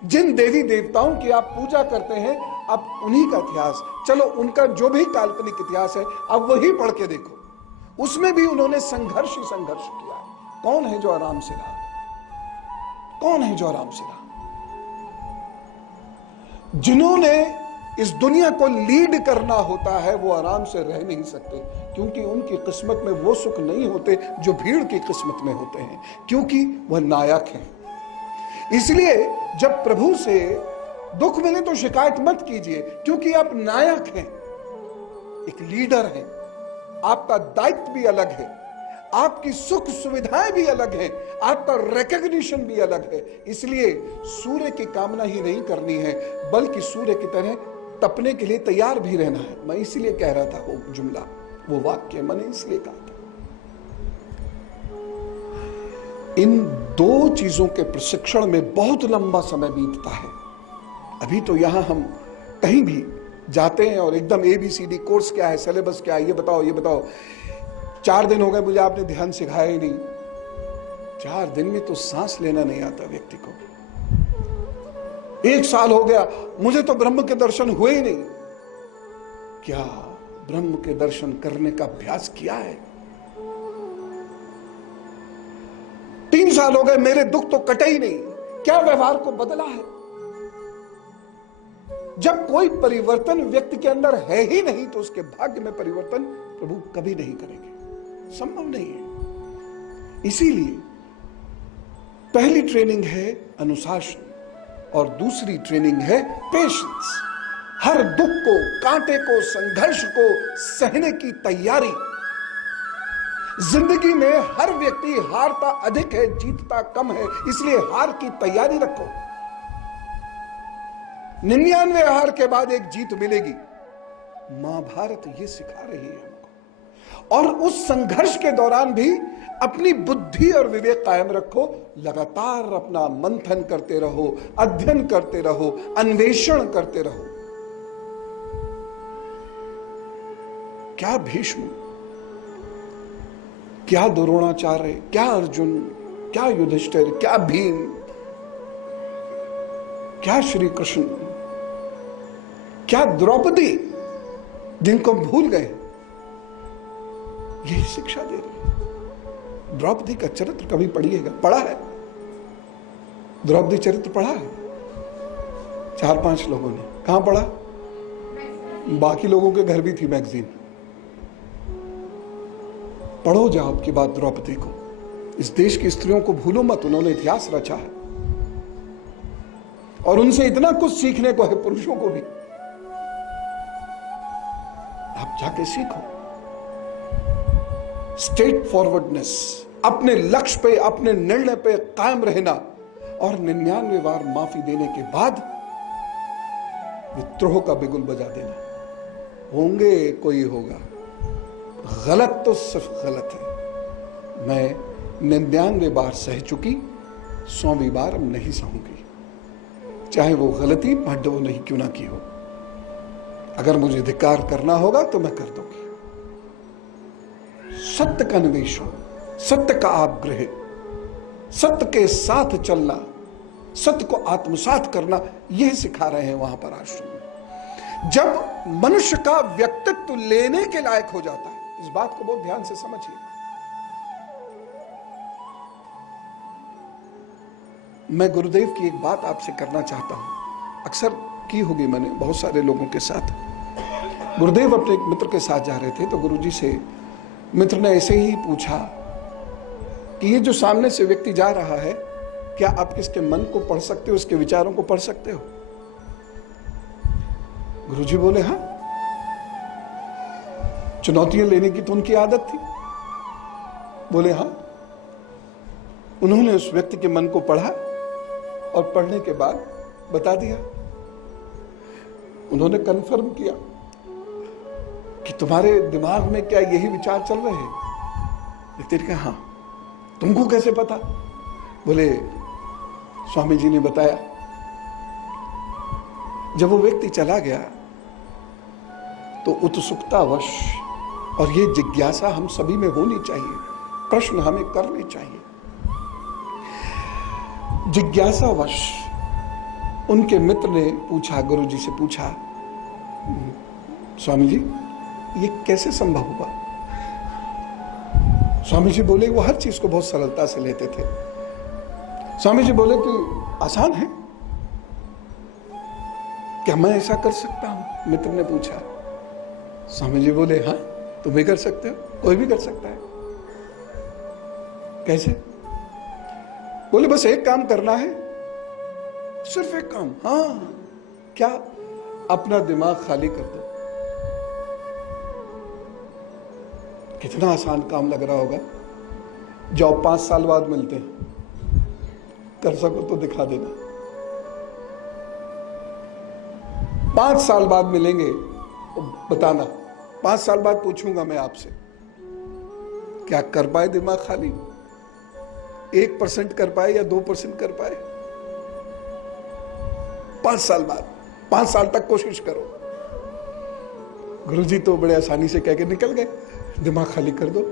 जिन देवी देवताओं की आप पूजा करते हैं, आप उन्हीं का इतिहास, चलो उनका जो भी काल्पनिक इतिहास है, आप वही पढ़ के देखो, उसमें भी उन्होंने संघर्ष ही संघर्ष किया है। कौन है जो आराम से रहा? कौन है जो आराम से रहा? जिन्होंने इस दुनिया को लीड करना होता है, वो आराम से रह नहीं सकते, क्योंकि उनकी किस्मत में वो सुख नहीं होते जो भीड़ की किस्मत में होते हैं, क्योंकि वह नायक है। इसलिए जब प्रभु से दुख मिले तो शिकायत मत कीजिए, क्योंकि आप नायक हैं, एक लीडर हैं। आपका दायित्व भी अलग है, आपकी सुख सुविधाएं भी अलग हैं, आपका रिकॉग्निशन भी अलग है। इसलिए सूर्य की कामना ही नहीं करनी है, बल्कि सूर्य की तरह तपने के लिए तैयार भी रहना है। मैं इसलिए कह रहा था वो जुमला, वो वाक्य मैंने इसलिए कहा था। इन दो चीजों के प्रशिक्षण में बहुत लंबा समय बीतता है। अभी तो यहां हम कहीं भी जाते हैं और एकदम ABCD कोर्स क्या है, सिलेबस क्या है, ये बताओ ये बताओ। 4 दिन हो गए मुझे आपने ध्यान सिखाया ही नहीं। 4 दिन में तो सांस लेना नहीं आता व्यक्ति को। 1 साल हो गया, मुझे तो ब्रह्म के दर्शन हुए ही नहीं। क्या ब्रह्म के दर्शन करने का अभ्यास किया है? 3 साल हो गए, मेरे दुख तो कटे ही नहीं। क्या व्यवहार को बदला है? जब कोई परिवर्तन व्यक्ति के अंदर है ही नहीं, तो उसके भाग्य में परिवर्तन प्रभु कभी नहीं करेंगे, संभव नहीं है। इसीलिए पहली ट्रेनिंग है अनुशासन और दूसरी ट्रेनिंग है पेशेंस। हर दुख को, कांटे को, संघर्ष को सहने की तैयारी। जिंदगी में हर व्यक्ति हारता अधिक है, जीतता कम है, इसलिए हार की तैयारी रखो। 99 हार के बाद एक जीत मिलेगी। महाभारत ये सिखा रही है हमको। और उस संघर्ष के दौरान भी अपनी बुद्धि और विवेक कायम रखो। लगातार अपना मंथन करते रहो, अध्ययन करते रहो, अन्वेषण करते रहो। क्या भीष्म, क्या द्रोणाचार्य, क्या अर्जुन, क्या युधिष्ठिर, क्या भीम, क्या श्री कृष्ण, क्या द्रौपदी, जिनको भूल गए, यही शिक्षा दे रही है। द्रौपदी का चरित्र कभी पढ़िएगा, पढ़ा है? द्रौपदी चरित्र पढ़ा है? 4-5 लोगों ने। कहां पढ़ा? बाकी लोगों के घर भी थी मैगजीन। पढ़ो जाओ की बात द्रौपदी को। इस देश की स्त्रियों को भूलो मत, उन्होंने इतिहास रचा है और उनसे इतना कुछ सीखने को है पुरुषों को भी। आप जाके सीखो। स्ट्रेट फॉरवर्डनेस, अपने लक्ष्य पे, अपने निर्णय पे कायम रहना और 99 बार माफी देने के बाद विद्रोह का बिगुल बजा देना। होंगे कोई होगा, गलत तो सिर्फ गलत है। मैं 99 बार सह चुकी, 100वीं बार अब नहीं सहूंगी, चाहे वो गलती भड्डो नहीं क्यों ना की हो। अगर मुझे धिक्कार करना होगा तो मैं कर दूंगी। सत्य का अन्वेषण, सत्य का आग्रह, सत्य के साथ चलना, सत्य को आत्मसात करना, यह सिखा रहे हैं वहां पर आश्रम में। जब मनुष्य का व्यक्तित्व लेने के लायक हो जाता है, इस बात को बहुत ध्यान से समझिए। मैं गुरुदेव की एक बात आपसे करना चाहता हूं, अक्सर की होगी मैंने बहुत सारे लोगों के साथ। गुरुदेव अपने एक मित्र के साथ जा रहे थे तो गुरुजी से मित्र ने ऐसे ही पूछा कि ये जो सामने से व्यक्ति जा रहा है, क्या आप इसके मन को पढ़ सकते हो, इसके विचारों को पढ़ सकते हो? गुरुजी बोले हाँ। चुनौतियां लेने की तो उनकी आदत थी। बोले हाँ। उन्होंने उस व्यक्ति के मन को पढ़ा और पढ़ने के बाद बता दिया। उन्होंने कंफर्म किया कि तुम्हारे दिमाग में क्या यही विचार चल रहे हैं? व्यक्ति ने कहा हाँ। तुमको कैसे पता? बोले स्वामी जी ने बताया। जब वो व्यक्ति चला गया तो उत्सुकतावश, और ये जिज्ञासा हम सभी में होनी चाहिए, प्रश्न हमें करने चाहिए, जिज्ञासावश उनके मित्र ने पूछा, गुरुजी से पूछा, स्वामी जी ये कैसे संभव हुआ? स्वामी जी बोले वो हर चीज को बहुत सरलता से लेते थे। स्वामी जी बोले कि आसान है, क्या मैं ऐसा कर सकता हूं? मित्र ने पूछा। स्वामी जी बोले हाँ, तुम भी कर सकते हो, कोई भी कर सकता है। कैसे? बोले बस एक काम करना है, सिर्फ एक काम। हाँ, क्या? अपना दिमाग खाली कर दो। कितना आसान काम लग रहा होगा। जॉब 5 साल बाद मिलते हैं, कर सको तो दिखा देना। 5 साल बाद मिलेंगे तो बताना। 5 साल बाद पूछूंगा मैं आपसे, क्या कर पाए दिमाग खाली? 1% कर पाए या 2% कर पाए? 5 साल बाद, 5 साल तक कोशिश करो। गुरुजी तो बड़े आसानी से कह के निकल गए, दिमाग खाली कर दो।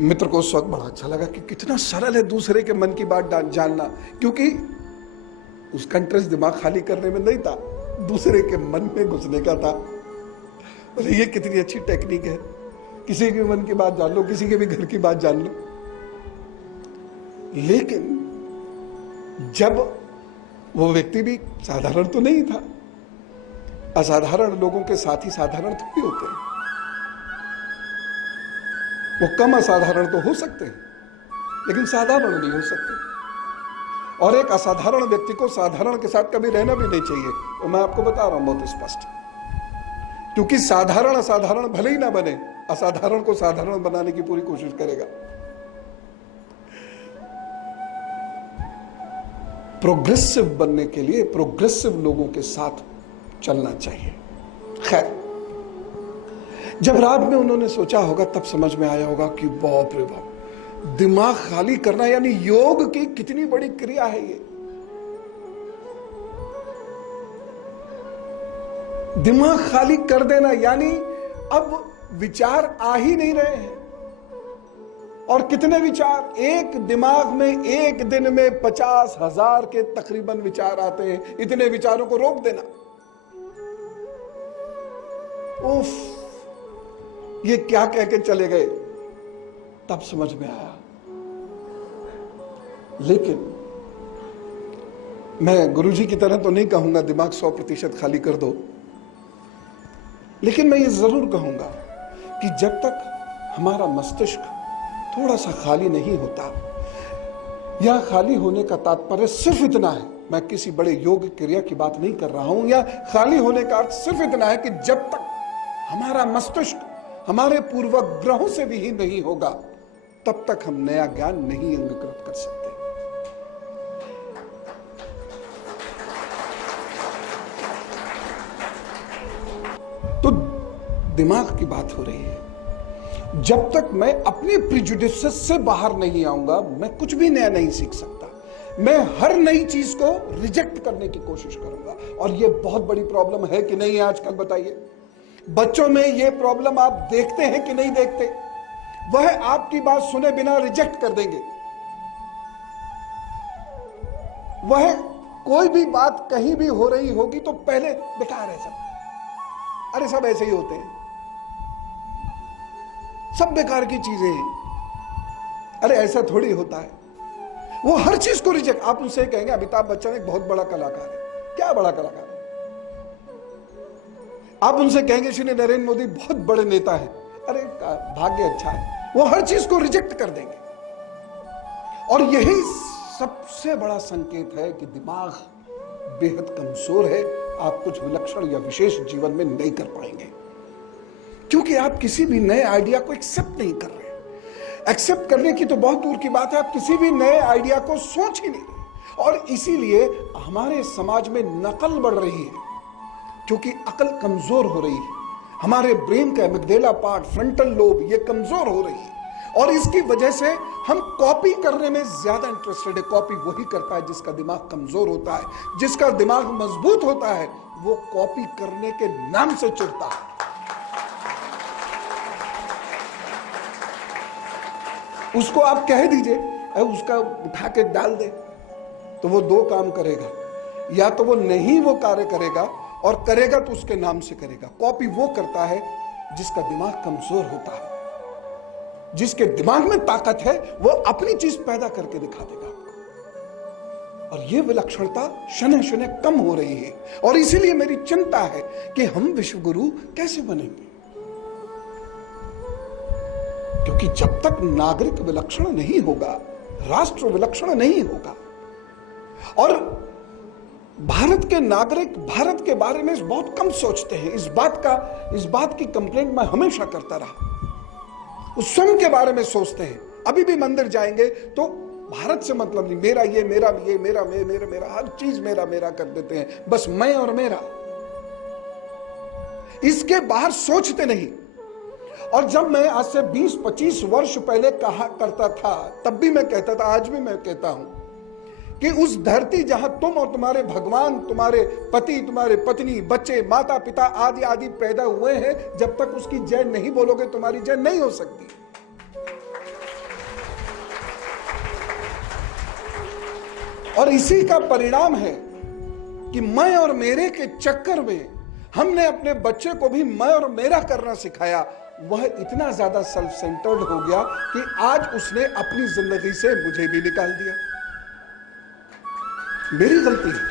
मित्र को उस वक्त बड़ा अच्छा लगा कि कितना सरल है दूसरे के मन की बात जानना, क्योंकि उसका इंटरेस्ट दिमाग खाली करने में नहीं था, दूसरे के मन में घुसने का था। और ये कितनी अच्छी टेक्निक है, किसी के मन की बात जान लो, किसी के भी घर की बात जान लो। लेकिन जब वो व्यक्ति भी साधारण तो नहीं था, असाधारण लोगों के साथ ही साधारण थोड़ी होते हैं, वो कम असाधारण तो हो सकते हैं लेकिन साधारण नहीं हो सकते। और एक असाधारण व्यक्ति को साधारण के साथ कभी रहना भी नहीं चाहिए। तो मैं आपको बता रहा हूं बहुत स्पष्ट, क्योंकि साधारण असाधारण भले ही ना बने, असाधारण को साधारण बनाने की पूरी कोशिश करेगा। प्रोग्रेसिव बनने के लिए प्रोग्रेसिव लोगों के साथ चलना चाहिए। खैर, जब रात में उन्होंने सोचा होगा तब समझ में आया होगा कि बाप रे बाप, दिमाग खाली करना यानी योग की कितनी बड़ी क्रिया है ये। दिमाग खाली कर देना यानी अब विचार आ ही नहीं रहे हैं। और कितने विचार एक दिमाग में, एक दिन में 50,000 के तकरीबन विचार आते हैं। इतने विचारों को रोक देना, उफ, ये क्या कह के चले गए, तब समझ में आया। लेकिन मैं गुरुजी की तरह तो नहीं कहूंगा दिमाग 100% खाली कर दो, लेकिन मैं ये जरूर कहूंगा कि जब तक हमारा मस्तिष्क थोड़ा सा खाली नहीं होता, या खाली होने का तात्पर्य सिर्फ इतना है, मैं किसी बड़े योग क्रिया की बात नहीं कर रहा हूं, या खाली होने का अर्थ सिर्फ इतना है कि जब तक हमारा मस्तिष्क हमारे पूर्वग्रहों से भी ही नहीं होगा, तब तक हम नया ज्ञान नहीं अंगीकृत कर सकते। तो दिमाग की बात हो रही है। जब तक मैं अपने प्रिजुडिसेस से बाहर नहीं आऊंगा, मैं कुछ भी नया नहीं सीख सकता। मैं हर नई चीज को रिजेक्ट करने की कोशिश करूंगा। और यह बहुत बड़ी प्रॉब्लम है कि नहीं है आजकल? बताइए, बच्चों में यह प्रॉब्लम आप देखते हैं कि नहीं देखते? वह आपकी बात सुने बिना रिजेक्ट कर देंगे। वह कोई भी बात कहीं भी हो रही होगी तो पहले बेकार है सब, अरे सब ऐसे ही होते हैं, सब बेकार की चीजें हैं, अरे ऐसा थोड़ी होता है। वो हर चीज को रिजेक्ट। आप उनसे कहेंगे अमिताभ बच्चन एक बहुत बड़ा कलाकार है, क्या बड़ा कलाकार है? आप उनसे कहेंगे श्री नरेंद्र मोदी बहुत बड़े नेता हैं, अरे भाग्य अच्छा है, वो हर चीज को रिजेक्ट कर देंगे। और यही सबसे बड़ा संकेत है कि दिमाग बेहद कमजोर है, आप कुछ विलक्षण या विशेष जीवन में नहीं कर पाएंगे, क्योंकि आप किसी भी नए आइडिया को एक्सेप्ट नहीं कर रहे। एक्सेप्ट करने की तो बहुत दूर की बात है, आप किसी भी नए आइडिया को सोच ही नहीं रहे। और इसीलिए हमारे समाज में नकल बढ़ रही है, क्योंकि अकल कमजोर हो रही है। हमारे ब्रेन का एमिग्डाला पार्ट, फ्रंटल लोब, ये कमजोर हो रही है, और इसकी वजह से हम कॉपी करने में ज्यादा इंटरेस्टेड है। कॉपी वही करता है जिसका दिमाग कमजोर होता है। जिसका दिमाग मजबूत होता है वो कॉपी करने के नाम से चिढ़ता है। उसको आप कह दीजिए उसका उठा के डाल दे, तो वो दो काम करेगा, या तो वो नहीं वो कार्य करेगा, और करेगा तो उसके नाम से करेगा। कॉपी वो करता है जिसका दिमाग कमजोर होता है। जिसके दिमाग में ताकत है वो अपनी चीज पैदा करके दिखा देगा आपको। और ये विलक्षणता शनः शनः कम हो रही है, और इसीलिए मेरी चिंता है कि हम विश्व गुरु कैसे बनेंगे, क्योंकि जब तक नागरिक विलक्षण नहीं होगा, राष्ट्र विलक्षण नहीं होगा। और भारत के नागरिक भारत के बारे में बहुत कम सोचते हैं। इस बात की कंप्लेंट मैं हमेशा करता रहा। वो स्वयं के बारे में सोचते हैं। अभी भी मंदिर जाएंगे तो भारत से मतलब नहीं, मेरा ये, मेरा ये, मेरा मेरा मेरा, हर चीज मेरा मेरा कर देते हैं, बस मैं और मेरा, इसके बाहर सोचते नहीं। और जब मैं आज से 20-25 वर्ष पहले कहा करता था, तब भी मैं कहता था, आज भी मैं कहता हूं कि उस धरती जहां तुम और तुम्हारे भगवान, तुम्हारे पति, तुम्हारे पत्नी, बच्चे, माता पिता आदि आदि पैदा हुए हैं, जब तक उसकी जय नहीं बोलोगे तुम्हारी जय नहीं हो सकती। और इसी का परिणाम है कि मैं और मेरे के चक्कर में हमने अपने बच्चे को भी मैं और मेरा करना सिखाया। वह इतना ज्यादा सेल्फ सेंटर्ड हो गया कि आज उसने अपनी जिंदगी से मुझे भी निकाल दिया। मेरी गलती है,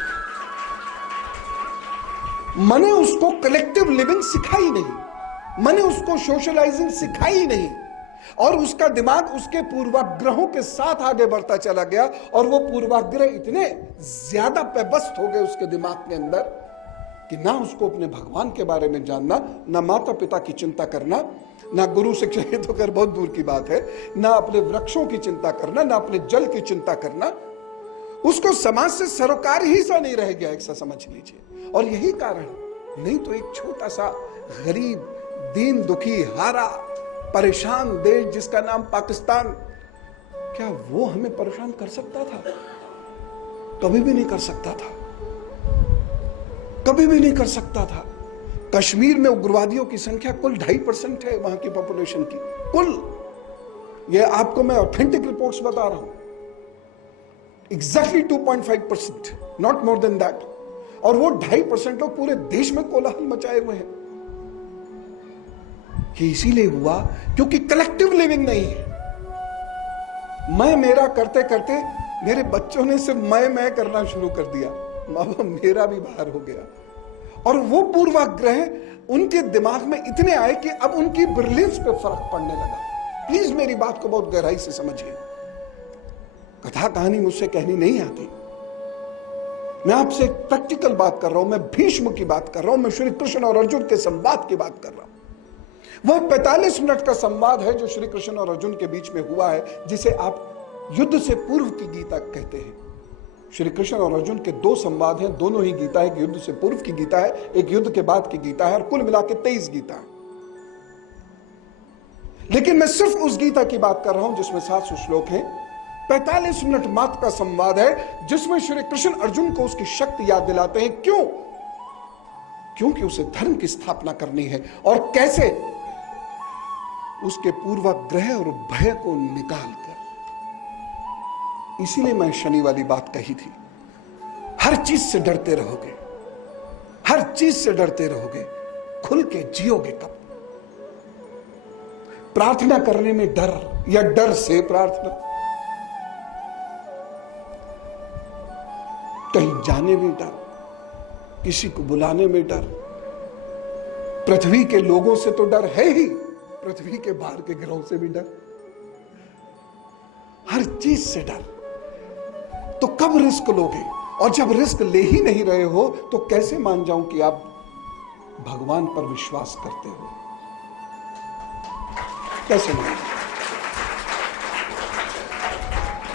मैंने उसको कलेक्टिव लिविंग सिखाई नहीं, मैंने उसको सोशलाइजिंग सिखाई नहीं, और उसका दिमाग उसके पूर्वाग्रहों के साथ आगे बढ़ता चला गया। और वो पूर्वाग्रह इतने ज्यादा पेबस्त हो गए उसके दिमाग के अंदर कि ना उसको अपने भगवान के बारे में जानना, ना माता पिता की चिंता करना, ना गुरु शिक्षा, ये तो कर बहुत दूर की बात है, ना अपने वृक्षों की चिंता करना, ना अपने जल की चिंता करना। उसको समाज से सरोकार ही सा नहीं रह गया, एक सा समझ लीजिए। और यही कारण, नहीं तो एक छोटा सा गरीब, दीन दुखी, हारा, परेशान देश जिसका नाम पाकिस्तान, क्या वो हमें परेशान कर सकता था? कभी भी नहीं कर सकता था, कभी भी नहीं कर सकता था। कश्मीर में उग्रवादियों की संख्या कुल 2.5% है, वहां की पॉपुलेशन की कुल। ये आपको मैं ऑथेंटिक रिपोर्ट्स बता रहा हूं, exactly 2.5%, not more than that. और वो 2.5% लोग पूरे देश में कोलाहल मचाए हुए हैं। ये इसीलिए हुआ क्योंकि कलेक्टिव लिविंग नहीं है। मैं मेरा करते करते मेरे बच्चों ने सिर्फ मैं करना शुरू कर दिया, मेरा भी बाहर हो गया। और वो पूर्वाग्रह उनके दिमाग में इतने आए कि अब उनकी ब्रिलियंस पे फर्क पड़ने लगा। प्लीज मेरी बात को बहुत गहराई से समझिए। कथा कहानी मुझसे कहनी नहीं आती, मैं आपसे एक प्रैक्टिकल बात कर रहा हूं, मैं भीष्म की बात कर रहा हूं, मैं श्री कृष्ण और अर्जुन के संवाद की बात कर रहा हूं। वह 45 मिनट का संवाद है जो श्री कृष्ण और अर्जुन के बीच में हुआ है, जिसे आप युद्ध से पूर्व की गीता कहते हैं। श्री कृष्ण और अर्जुन के 2 संवाद हैं, दोनों ही गीता है। एक युद्ध से पूर्व की गीता है, एक युद्ध के बाद की गीता है, और कुल मिला के 23 गीता है। लेकिन मैं सिर्फ उस गीता की बात कर रहा हूं जिसमें 700 श्लोक हैं। 45 मिनट मात्र का संवाद है जिसमें श्री कृष्ण अर्जुन को उसकी शक्ति याद दिलाते हैं। क्यों? क्योंकि उसे धर्म की स्थापना करनी है, और कैसे? उसके पूर्वाग्रह और भय को निकालकर। इसीलिए मैं शनि वाली बात कही थी, हर चीज से डरते रहोगे, हर चीज से डरते रहोगे, खुल के जियोगे कब? प्रार्थना करने में डर, या डर से प्रार्थना, कहीं जाने में डर, किसी को बुलाने में डर, पृथ्वी के लोगों से तो डर है ही, पृथ्वी के बाहर के ग्रहों से भी डर, हर चीज से डर। तो कब रिस्क लोगे? और जब रिस्क ले ही नहीं रहे हो तो कैसे मान जाऊं कि आप भगवान पर विश्वास करते हो? कैसे मान?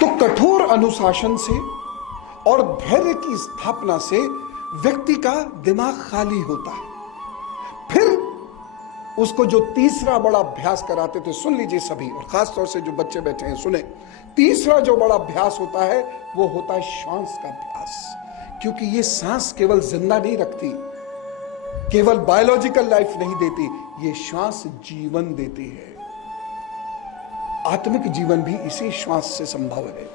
तो कठोर अनुशासन से और धैर्य की स्थापना से व्यक्ति का दिमाग खाली होता है। फिर उसको जो तीसरा बड़ा अभ्यास कराते थे, सुन लीजिए सभी, और खास तौर से जो बच्चे बैठे हैं सुने, तीसरा जो बड़ा अभ्यास होता है वो होता है श्वास का अभ्यास। क्योंकि ये सांस केवल जिंदा नहीं रखती, केवल बायोलॉजिकल लाइफ नहीं देती, ये श्वास जीवन देती है। आत्मिक जीवन भी इसी श्वास से संभव है।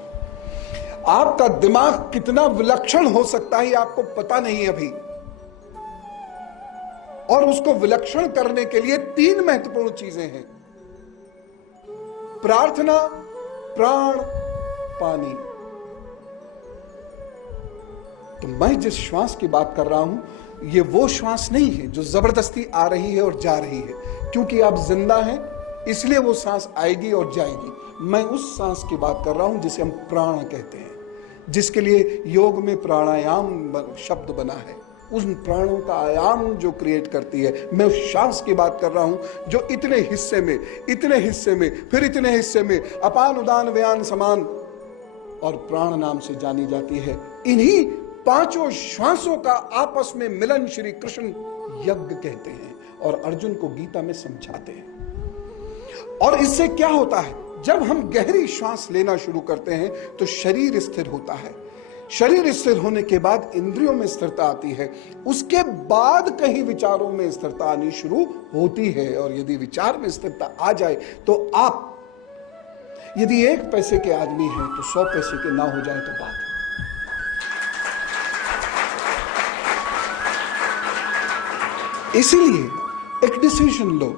आपका दिमाग कितना विलक्षण हो सकता है आपको पता नहीं अभी, और उसको विलक्षण करने के लिए 3 महत्वपूर्ण चीजें हैं: प्रार्थना, प्राण, पानी। तो मैं जिस श्वास की बात कर रहा हूं, ये वो श्वास नहीं है जो जबरदस्ती आ रही है और जा रही है। क्योंकि आप जिंदा हैं इसलिए वो सांस आएगी और जाएगी। मैं उस सांस की बात कर रहा हूं जिसे हम प्राण कहते हैं, जिसके लिए योग में प्राणायाम शब्द बना है। उन प्राणों का आयाम जो क्रिएट करती है, मैं उस श्वास की बात कर रहा हूं जो इतने हिस्से में, इतने हिस्से में, फिर इतने हिस्से में, अपान उदान व्यान समान और प्राण नाम से जानी जाती है। इन्हीं 5 श्वासों का आपस में मिलन श्री कृष्ण यज्ञ कहते हैं और अर्जुन को गीता में समझाते हैं। और इससे क्या होता है? जब हम गहरी श्वास लेना शुरू करते हैं तो शरीर स्थिर होता है। शरीर स्थिर होने के बाद इंद्रियों में स्थिरता आती है, उसके बाद कहीं विचारों में स्थिरता आनी शुरू होती है। और यदि विचार में स्थिरता आ जाए तो आप यदि 1 पैसे के आदमी हैं तो 100 पैसे के ना हो जाए तो बात है। इसीलिए एक डिसीजन लो।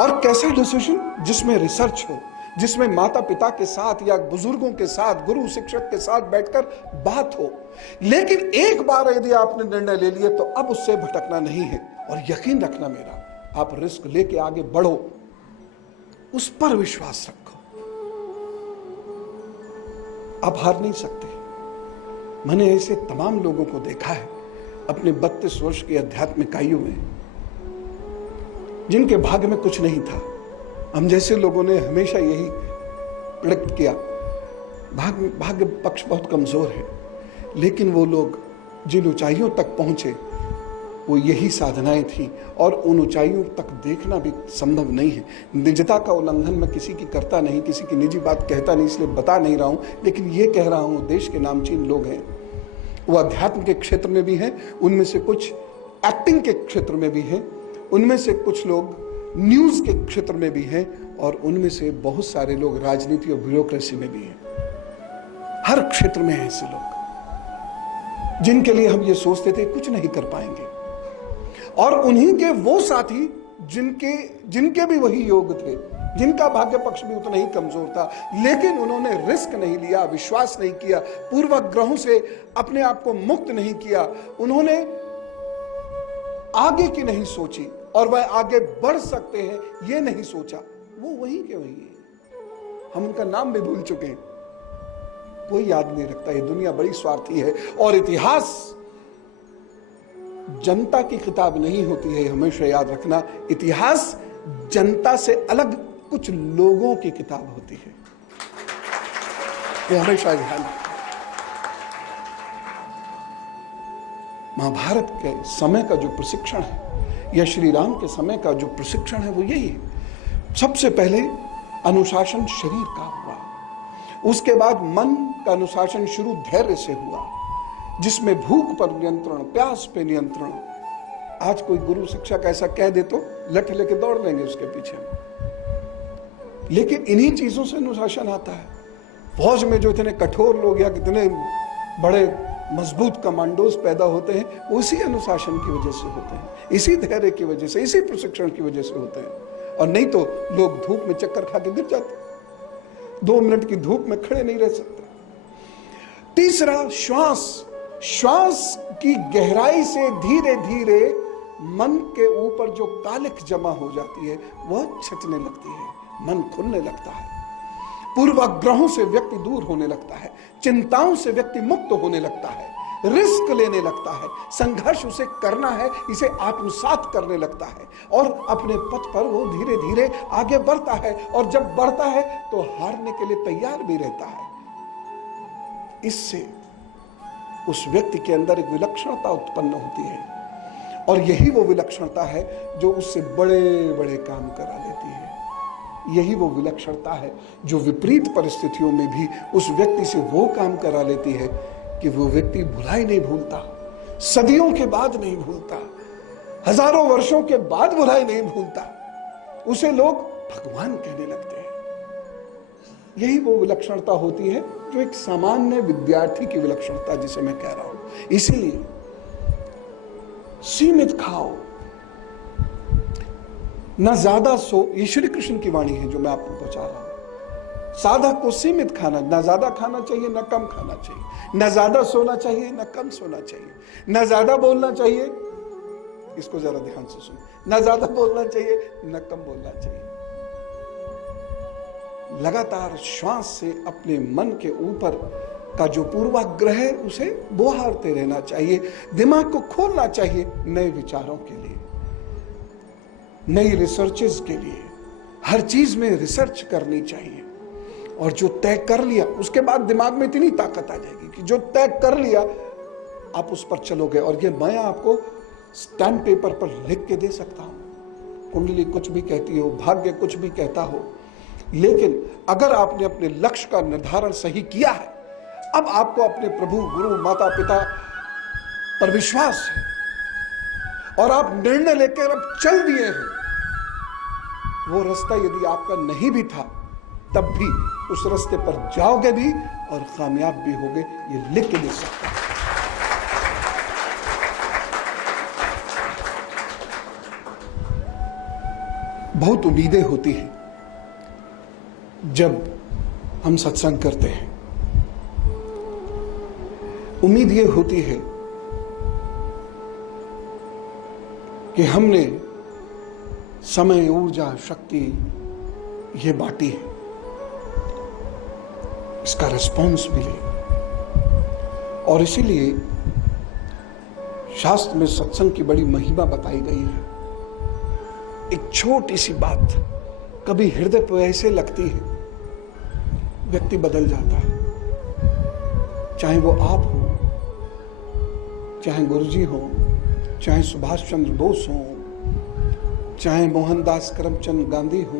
और कैसा डिसीजन? जिसमें रिसर्च हो, जिसमें माता पिता के साथ या बुजुर्गों के साथ, गुरु शिक्षक के साथ बैठकर बात हो। लेकिन एक बार यदि आपने निर्णय ले लिए तो अब उससे भटकना नहीं है। और यकीन रखना मेरा, आप रिस्क लेके आगे बढ़ो, उस पर विश्वास रखो, आप हार नहीं सकते। मैंने ऐसे तमाम लोगों को देखा है अपने 32 वर्ष की आध्यात्मिक आयु में, जिनके भाग्य में कुछ नहीं था। हम जैसे लोगों ने हमेशा यही प्रेडिक्ट किया, भाग्य पक्ष बहुत कमजोर है। लेकिन वो लोग जिन ऊंचाइयों तक पहुंचे वो यही साधनाएं थी। और उन ऊंचाइयों तक देखना भी संभव नहीं है। निजता का उल्लंघन मैं किसी की करता नहीं, किसी की निजी बात कहता नहीं, इसलिए बता नहीं रहा हूं। लेकिन ये कह रहा हूं, देश के नामचीन लोग हैं, वो अध्यात्म के क्षेत्र में भी हैं, उनमें से कुछ एक्टिंग के क्षेत्र में भी हैं, उनमें से कुछ लोग न्यूज के क्षेत्र में भी हैं, और उनमें से बहुत सारे लोग राजनीति और ब्यूरोक्रेसी में भी हैं। हर क्षेत्र में हैं ऐसे लोग जिनके लिए हम ये सोचते थे कुछ नहीं कर पाएंगे। और उन्हीं के वो साथी जिनके भी वही योग थे, जिनका भाग्य पक्ष भी उतना ही कमजोर था, लेकिन उन्होंने रिस्क नहीं लिया, विश्वास नहीं किया, पूर्वग्रहों से अपने आप को मुक्त नहीं किया, उन्होंने आगे की नहीं सोची और वह आगे बढ़ सकते हैं ये नहीं सोचा, वो वही के वही है। हम उनका नाम भी भूल चुके हैं, कोई याद नहीं रखता। ये दुनिया बड़ी स्वार्थी है। और इतिहास जनता की किताब नहीं होती है, हमेशा याद रखना। इतिहास जनता से अलग कुछ लोगों की किताब होती है, ये हमेशा ध्यान रखना। महाभारत के समय का जो प्रशिक्षण है या श्री राम के समय का जो प्रशिक्षण है वो यही है। सबसे पहले अनुशासन शरीर का हुआ, उसके बाद मन का अनुशासन शुरू धैर्य से हुआ, जिसमें भूख पर नियंत्रण, प्यास पे नियंत्रण। आज कोई गुरु शिक्षक ऐसा कह दे तो लठ लेके दौड़ लेंगे उसके पीछे, लेकिन इन्हीं चीजों से अनुशासन आता है। फौज में जो इतने कठोर लोग या कितने बड़े मजबूत कमांडोज पैदा होते हैं, उसी अनुशासन की वजह से होते हैं, इसी धैर्य की वजह से, इसी प्रशिक्षण की वजह से होते हैं। और नहीं तो लोग धूप में चक्कर खा के गिर जाते, 2 मिनट की धूप में खड़े नहीं रह सकते। तीसरा, श्वास की गहराई से धीरे धीरे मन के ऊपर जो कालिख जमा हो जाती है वह छटने लगती है, मन खुलने लगता है, पूर्वाग्रहों से व्यक्ति दूर होने लगता है, चिंताओं से व्यक्ति मुक्त होने लगता है, रिस्क लेने लगता है, संघर्ष उसे करना है, इसे आत्मसात करने लगता है और अपने पथ पर वो धीरे धीरे आगे बढ़ता है और जब बढ़ता है तो हारने के लिए तैयार भी रहता है। इससे उस व्यक्ति के अंदर एक विलक्षणता उत्पन्न होती है और यही वो विलक्षणता है जो उससे बड़े बड़े काम करा लेती है। यही वो विलक्षणता है जो विपरीत परिस्थितियों में भी उस व्यक्ति से वो काम करा लेती है कि वो व्यक्ति बुराई नहीं भूलता, सदियों के बाद नहीं भूलता, हजारों वर्षों के बाद बुराई नहीं भूलता, उसे लोग भगवान कहने लगते हैं। यही वो विलक्षणता होती है जो एक सामान्य विद्यार्थी की विलक्षणता जिसे मैं कह रहा हूं। इसीलिए सीमित खाओ, न ज्यादा सो, ये श्री कृष्ण की वाणी है जो मैं आपको बता रहा हूं। साधक को सीमित खाना, न ज्यादा खाना चाहिए न कम खाना चाहिए, न ज्यादा सोना चाहिए न कम सोना चाहिए, न ज्यादा बोलना चाहिए, इसको जरा ध्यान से सुनो, न ज्यादा बोलना चाहिए न कम बोलना चाहिए। लगातार श्वास से अपने मन के ऊपर का जो पूर्वाग्रह है उसे बोहारते रहना चाहिए, दिमाग को खोलना चाहिए नए विचारों के लिए, नई रिसर्चेस के लिए। हर चीज में रिसर्च करनी चाहिए और जो तय कर लिया उसके बाद दिमाग में इतनी ताकत आ जाएगी कि जो तय कर लिया आप उस पर चलोगे। और ये मैं आपको स्टैम्प पेपर पर लिख के दे सकता हूं, कुंडली कुछ भी कहती हो, भाग्य कुछ भी कहता हो, लेकिन अगर आपने अपने लक्ष्य का निर्धारण सही किया है, अब आपको अपने प्रभु गुरु माता पिता पर विश्वास है और आप निर्णय लेकर अब चल दिए हैं, वो रास्ता यदि आपका नहीं भी था तब भी उस रास्ते पर जाओगे भी और कामयाब भी होगे, ये लिख के दे सकता हूं। बहुत उम्मीदें होती हैं जब हम सत्संग करते हैं। उम्मीद ये होती है कि हमने समय, ऊर्जा, शक्ति ये बांटी है, इसका रिस्पॉन्स मिले। और इसीलिए शास्त्र में सत्संग की बड़ी महिमा बताई गई है। एक छोटी सी बात कभी हृदय पर ऐसे लगती है, व्यक्ति बदल जाता है। चाहे वो आप हो, चाहे गुरुजी हो, चाहे सुभाष चंद्र बोस हो, चाहे मोहनदास करमचंद गांधी हो,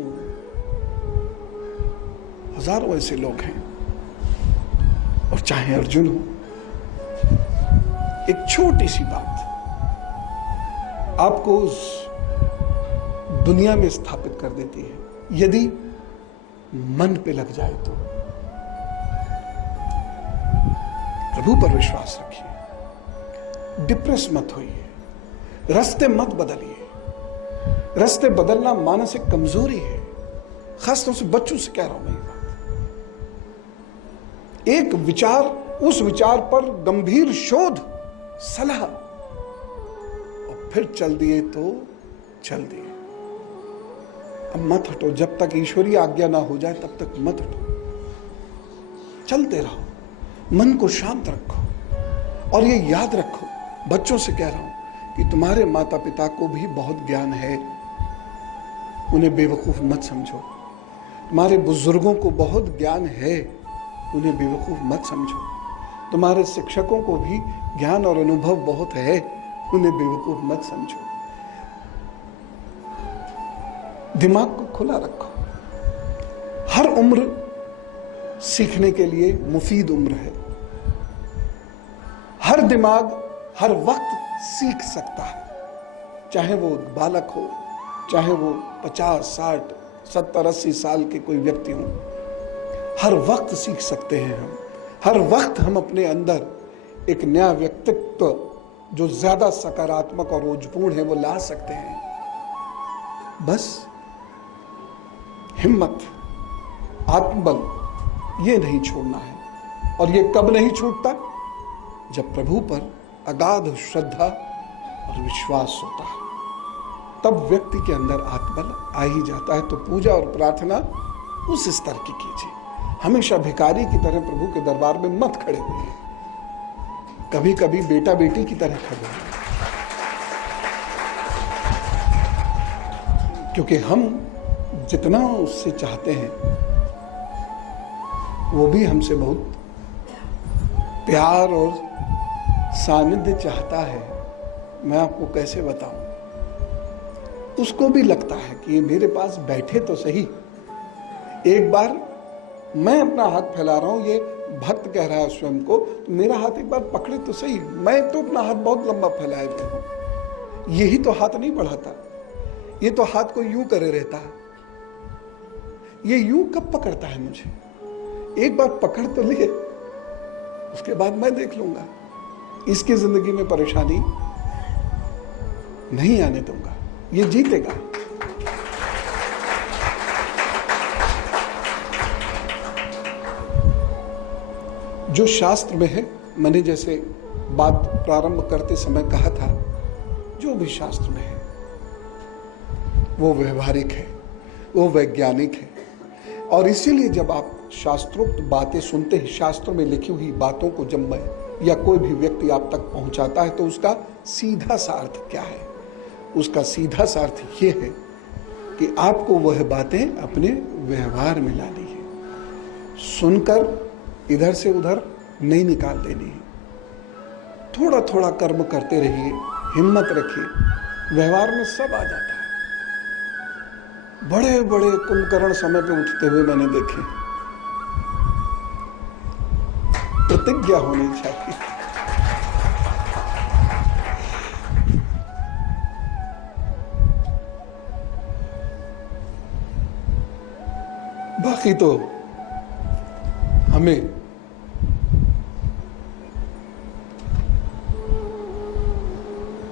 हजारों ऐसे लोग हैं, और चाहे अर्जुन हो। एक छोटी सी बात आपको उस दुनिया में स्थापित कर देती है यदि मन पे लग जाए तो। प्रभु पर विश्वास रखिए, डिप्रेस मत होइए, रास्ते मत बदलिए। रास्ते बदलना मानसिक कमजोरी है, खासतौर से बच्चों से कह रहा हूं मैं ये बात। एक विचार, उस विचार पर गंभीर शोध, सलाह, और फिर चल दिए तो चल दिए। अब मत हटो, जब तक ईश्वरीय आज्ञा ना हो जाए तब तक मत हटो, चलते रहो, मन को शांत रखो। और ये याद रखो, बच्चों से कह रहा हूं कि तुम्हारे माता पिता को भी बहुत ज्ञान है, उन्हें बेवकूफ मत समझो। तुम्हारे बुजुर्गों को बहुत ज्ञान है, उन्हें बेवकूफ मत समझो। तुम्हारे शिक्षकों को भी ज्ञान और अनुभव बहुत है, उन्हें बेवकूफ मत समझो। दिमाग को खुला रखो। हर उम्र सीखने के लिए मुफीद उम्र है। हर दिमाग हर वक्त सीख सकता है, चाहे वो बालक हो, चाहे वो 50, 60, 70, 80 साल के कोई व्यक्ति हो। हर वक्त सीख सकते हैं हम। हर वक्त हम अपने अंदर एक नया व्यक्तित्व जो ज्यादा सकारात्मक और ओजपूर्ण है वो ला सकते हैं। बस हिम्मत, आत्मबल ये नहीं छोड़ना है। और ये कब नहीं छूटता? जब प्रभु पर अगाध श्रद्धा और विश्वास होता है। तब व्यक्ति के अंदर आत्मबल आ ही जाता है। तो पूजा और प्रार्थना उस स्तर की कीजिए। हमेशा भिखारी की तरह प्रभु के दरबार में मत खड़े होइए, कभी कभी बेटा बेटी की तरह खड़े होइए, क्योंकि हम जितना उससे चाहते हैं वो भी हमसे बहुत प्यार और सानिध्य चाहता है। मैं आपको कैसे बताऊं, उसको भी लगता है कि ये मेरे पास बैठे तो सही। एक बार मैं अपना हाथ फैला रहा हूं, ये भक्त कह रहा है स्वयं को, तो मेरा हाथ एक बार पकड़े तो सही। मैं तो अपना हाथ बहुत लंबा फैलाए हुए हूं, यही तो हाथ नहीं बढ़ाता, ये तो हाथ को यूं करे रहता है। ये यूं कब पकड़ता है मुझे? एक बार पकड़ तो लिए, उसके बाद मैं देख लूंगा। इसकी जिंदगी में परेशानी नहीं आने दूंगा, ये जीतेगा। जो शास्त्र में है, मैंने जैसे बात प्रारंभ करते समय कहा था, जो भी शास्त्र में है वो व्यवहारिक है, वो वैज्ञानिक है। और इसीलिए जब आप शास्त्रोक्त बातें सुनते हैं, शास्त्रों में लिखी हुई बातों को जब मैं या कोई भी व्यक्ति आप तक पहुंचाता है, तो उसका सीधा सा अर्थ क्या है? उसका सीधा सा अर्थ ये है कि आपको वह बातें अपने व्यवहार में लानी है, सुनकर इधर से उधर नहीं निकाल देनी है। थोड़ा थोड़ा कर्म करते रहिए, हिम्मत रखिए, व्यवहार में सब आ जाता है। बड़े बड़े कुंभकर्ण समय पे उठते हुए मैंने देखे। प्रतिज्ञा होनी चाहिए। बाकी तो हमें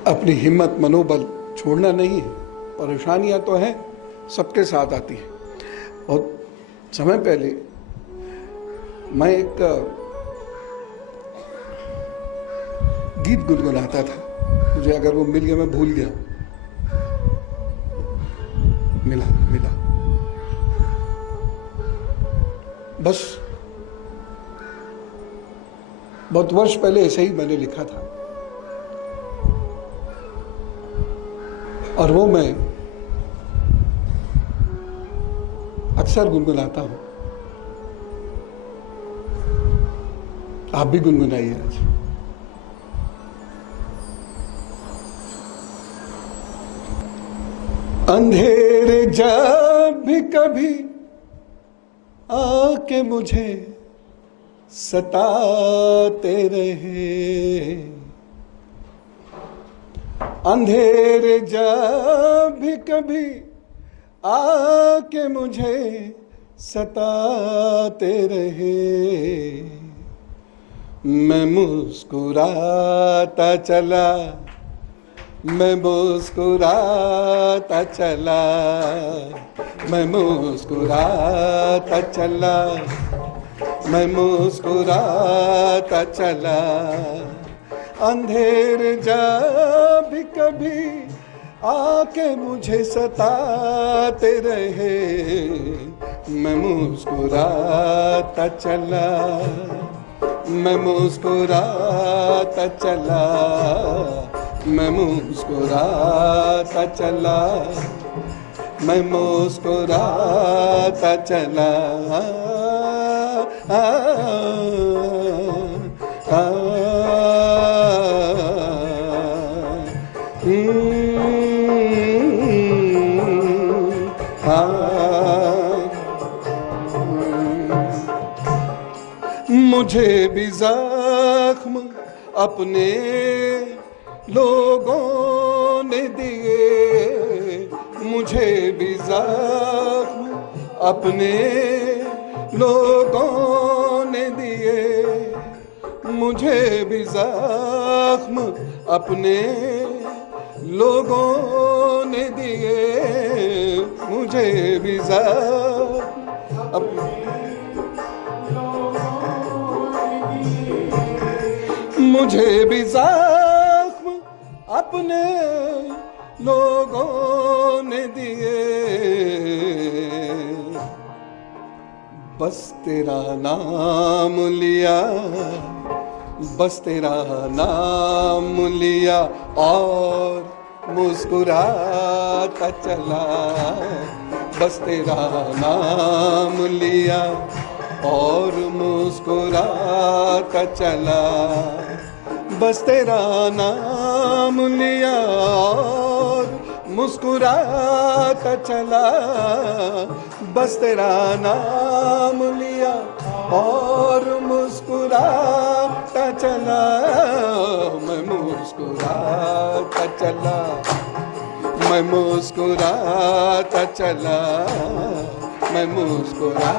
अपनी हिम्मत मनोबल छोड़ना नहीं है। परेशानियां तो हैं, सबके साथ आती है। बहुत समय पहले मैं एक गीत गुनगुनाता था, मुझे अगर वो मिल गया मैं भूल गया। मिला बस बहुत वर्ष पहले ऐसे ही मैंने लिखा था, और वो मैं अक्सर गुनगुनाता हूं। आप भी गुनगुनाइए आज। अंधेरे जब भी कभी आके मुझे सताते रहे, अंधेरे जब भी कभी आके मुझे सताते रहे, मैं मुस्कुराता चला, मैं मुस्कुराता चला, मैं मुस्कुराता चला, मैं मुस्कुराता चला। अंधेरे जब भी कभी आके मुझे सताते रहे, मैं मुस्कुराता चला, मैं मुस्कुराता चला, मैं मुस्कुराता चला, मैं मुस्कुराता चला। मुझे भी जख्म अपने लोगों ने दिए, मुझे भी जख्म अपने लोगों ने दिए, मुझे भी जख्म अपने लोगों ने दिए, मुझे भी जख्म मुझे भी जख्म अपने लोगों ने दिए, बस तेरा नाम लिया, बस तेरा नाम लिया और मुस्कुराता चला, बस तेरा नाम लिया और मुस्कुराता चला, बस तेरा नाम लिया और मुस्कुराता चला, बस तेरा नाम लिया और मुस्कुराता चला, मैं मुस्कुराता चला, मैं मुस्कुराता चला, मैं मुस्कुरा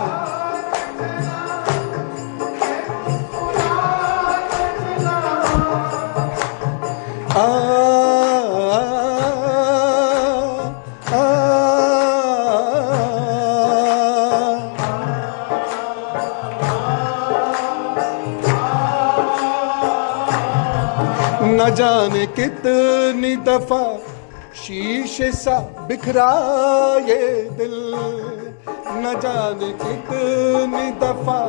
न जाने कितनी दफा शीशे सा बिखरा ये दिल, न जाने कितनी दफा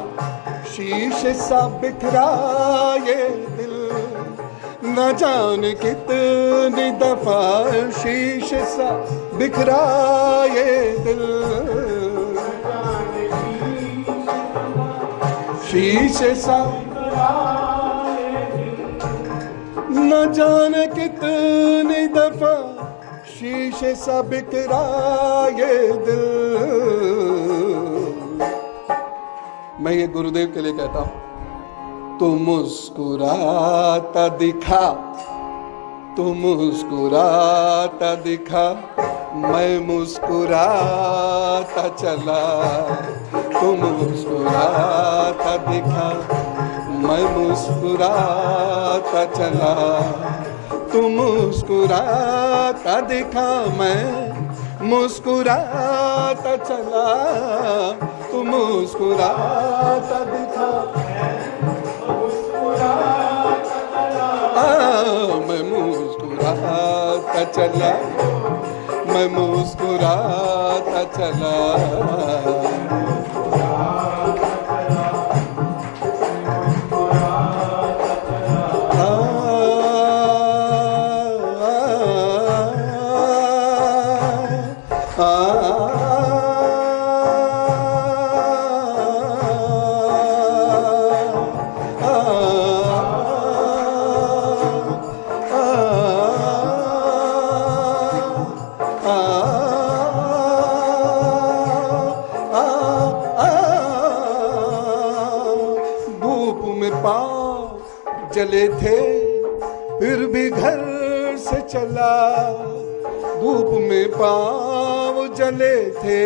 शीशे सा बिखरा ये दिल, न जाने कितनी दफा शीशे सा बिखरा ये दिल, शीशे सा न जाने कितनी दफा शीशे सा बिखरा ये दिल। मैं ये गुरुदेव के लिए कहता हूं, तू मुस्कुराता दिखा, तू मुस्कुराता दिखा, मैं मुस्कुराता चला, तू मुस्कुराता दिखा, मैं मुस्कुराता चला, तू मुस्कुराता दिखा, मैं मुस्कुराता चला, तू मुस्कुराता दिखा, मैं मुस्कुराता चला, मैं मुस्कुराता चला, जले थे फिर भी घर से चला, धूप में पाँव जले थे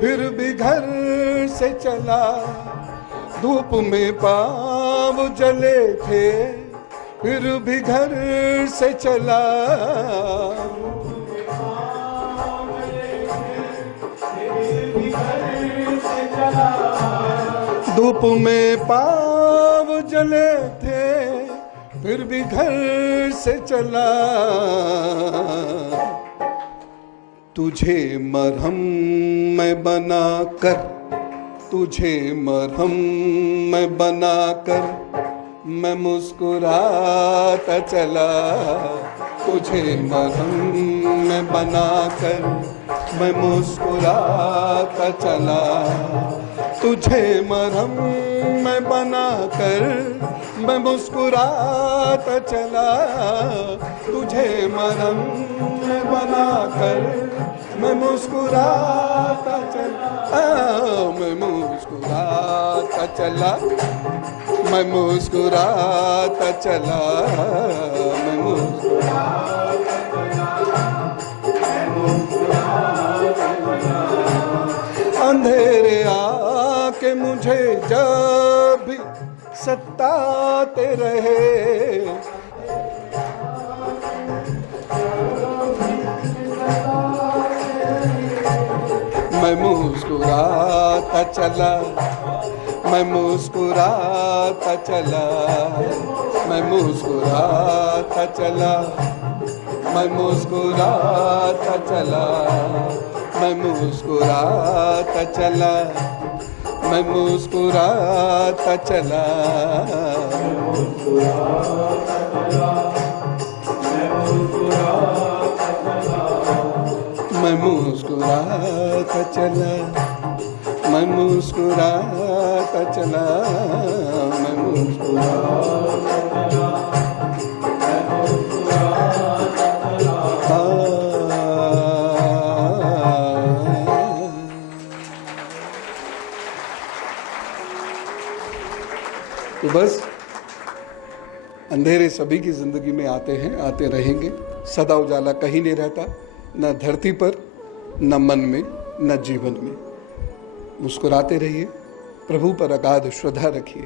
फिर भी घर से चला, धूप में पाँव जले थे फिर भी घर से चला, धूप में पाँव जले थे फिर भी घर से चला, तुझे मरहम मैं बना कर, तुझे मरहम मैं बना कर मैं मुस्कुराता चला, तुझे मरहम मैं बना कर मैं मुस्कुराता चला, तुझे मरहम मैं बना कर मैं मुस्कुराता चला, तुझे मरहम मैं बना कर मैं मुस्कुराता चला, मैं मुस्कुराता चला, मैं मुस्कुराता चला, मैं मुस्कुराता चला, अंधेरे आके मुझे जब भी सताते रहे, मैं मुस्कुराता चला, मैं मुस्कुराता चला, मैं मुस्कुराता चला, मैं मुस्कुराता चला, मैं मुस्कुराता चला, मैं मुस्कुराता चला, मैं मुस्कुराता चला, मैं मुस्कुराता चला, मैं मुस्कुराता तो बस अंधेरे सभी की जिंदगी में आते हैं, आते रहेंगे। सदा उजाला कहीं नहीं रहता, न धरती पर, न मन में, न जीवन में। मुस्कुराते रहिए, प्रभु पर अगाध श्रद्धा रखिए,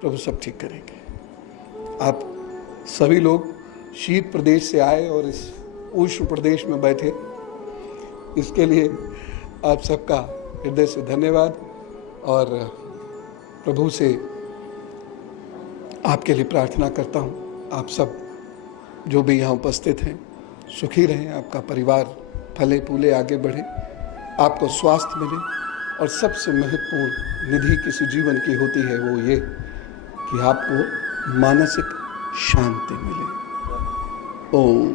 प्रभु सब ठीक करेंगे। आप सभी लोग शीत प्रदेश से आए और इस उष्ण प्रदेश में बैठे, इसके लिए आप सबका हृदय से धन्यवाद। और प्रभु से आपके लिए प्रार्थना करता हूँ, आप सब जो भी यहाँ उपस्थित हैं सुखी रहें, आपका परिवार फले फूले आगे बढ़े, आपको स्वास्थ्य मिले, और सबसे महत्वपूर्ण निधि किसी जीवन की होती है वो ये कि आपको मानसिक शांति मिले। ओम।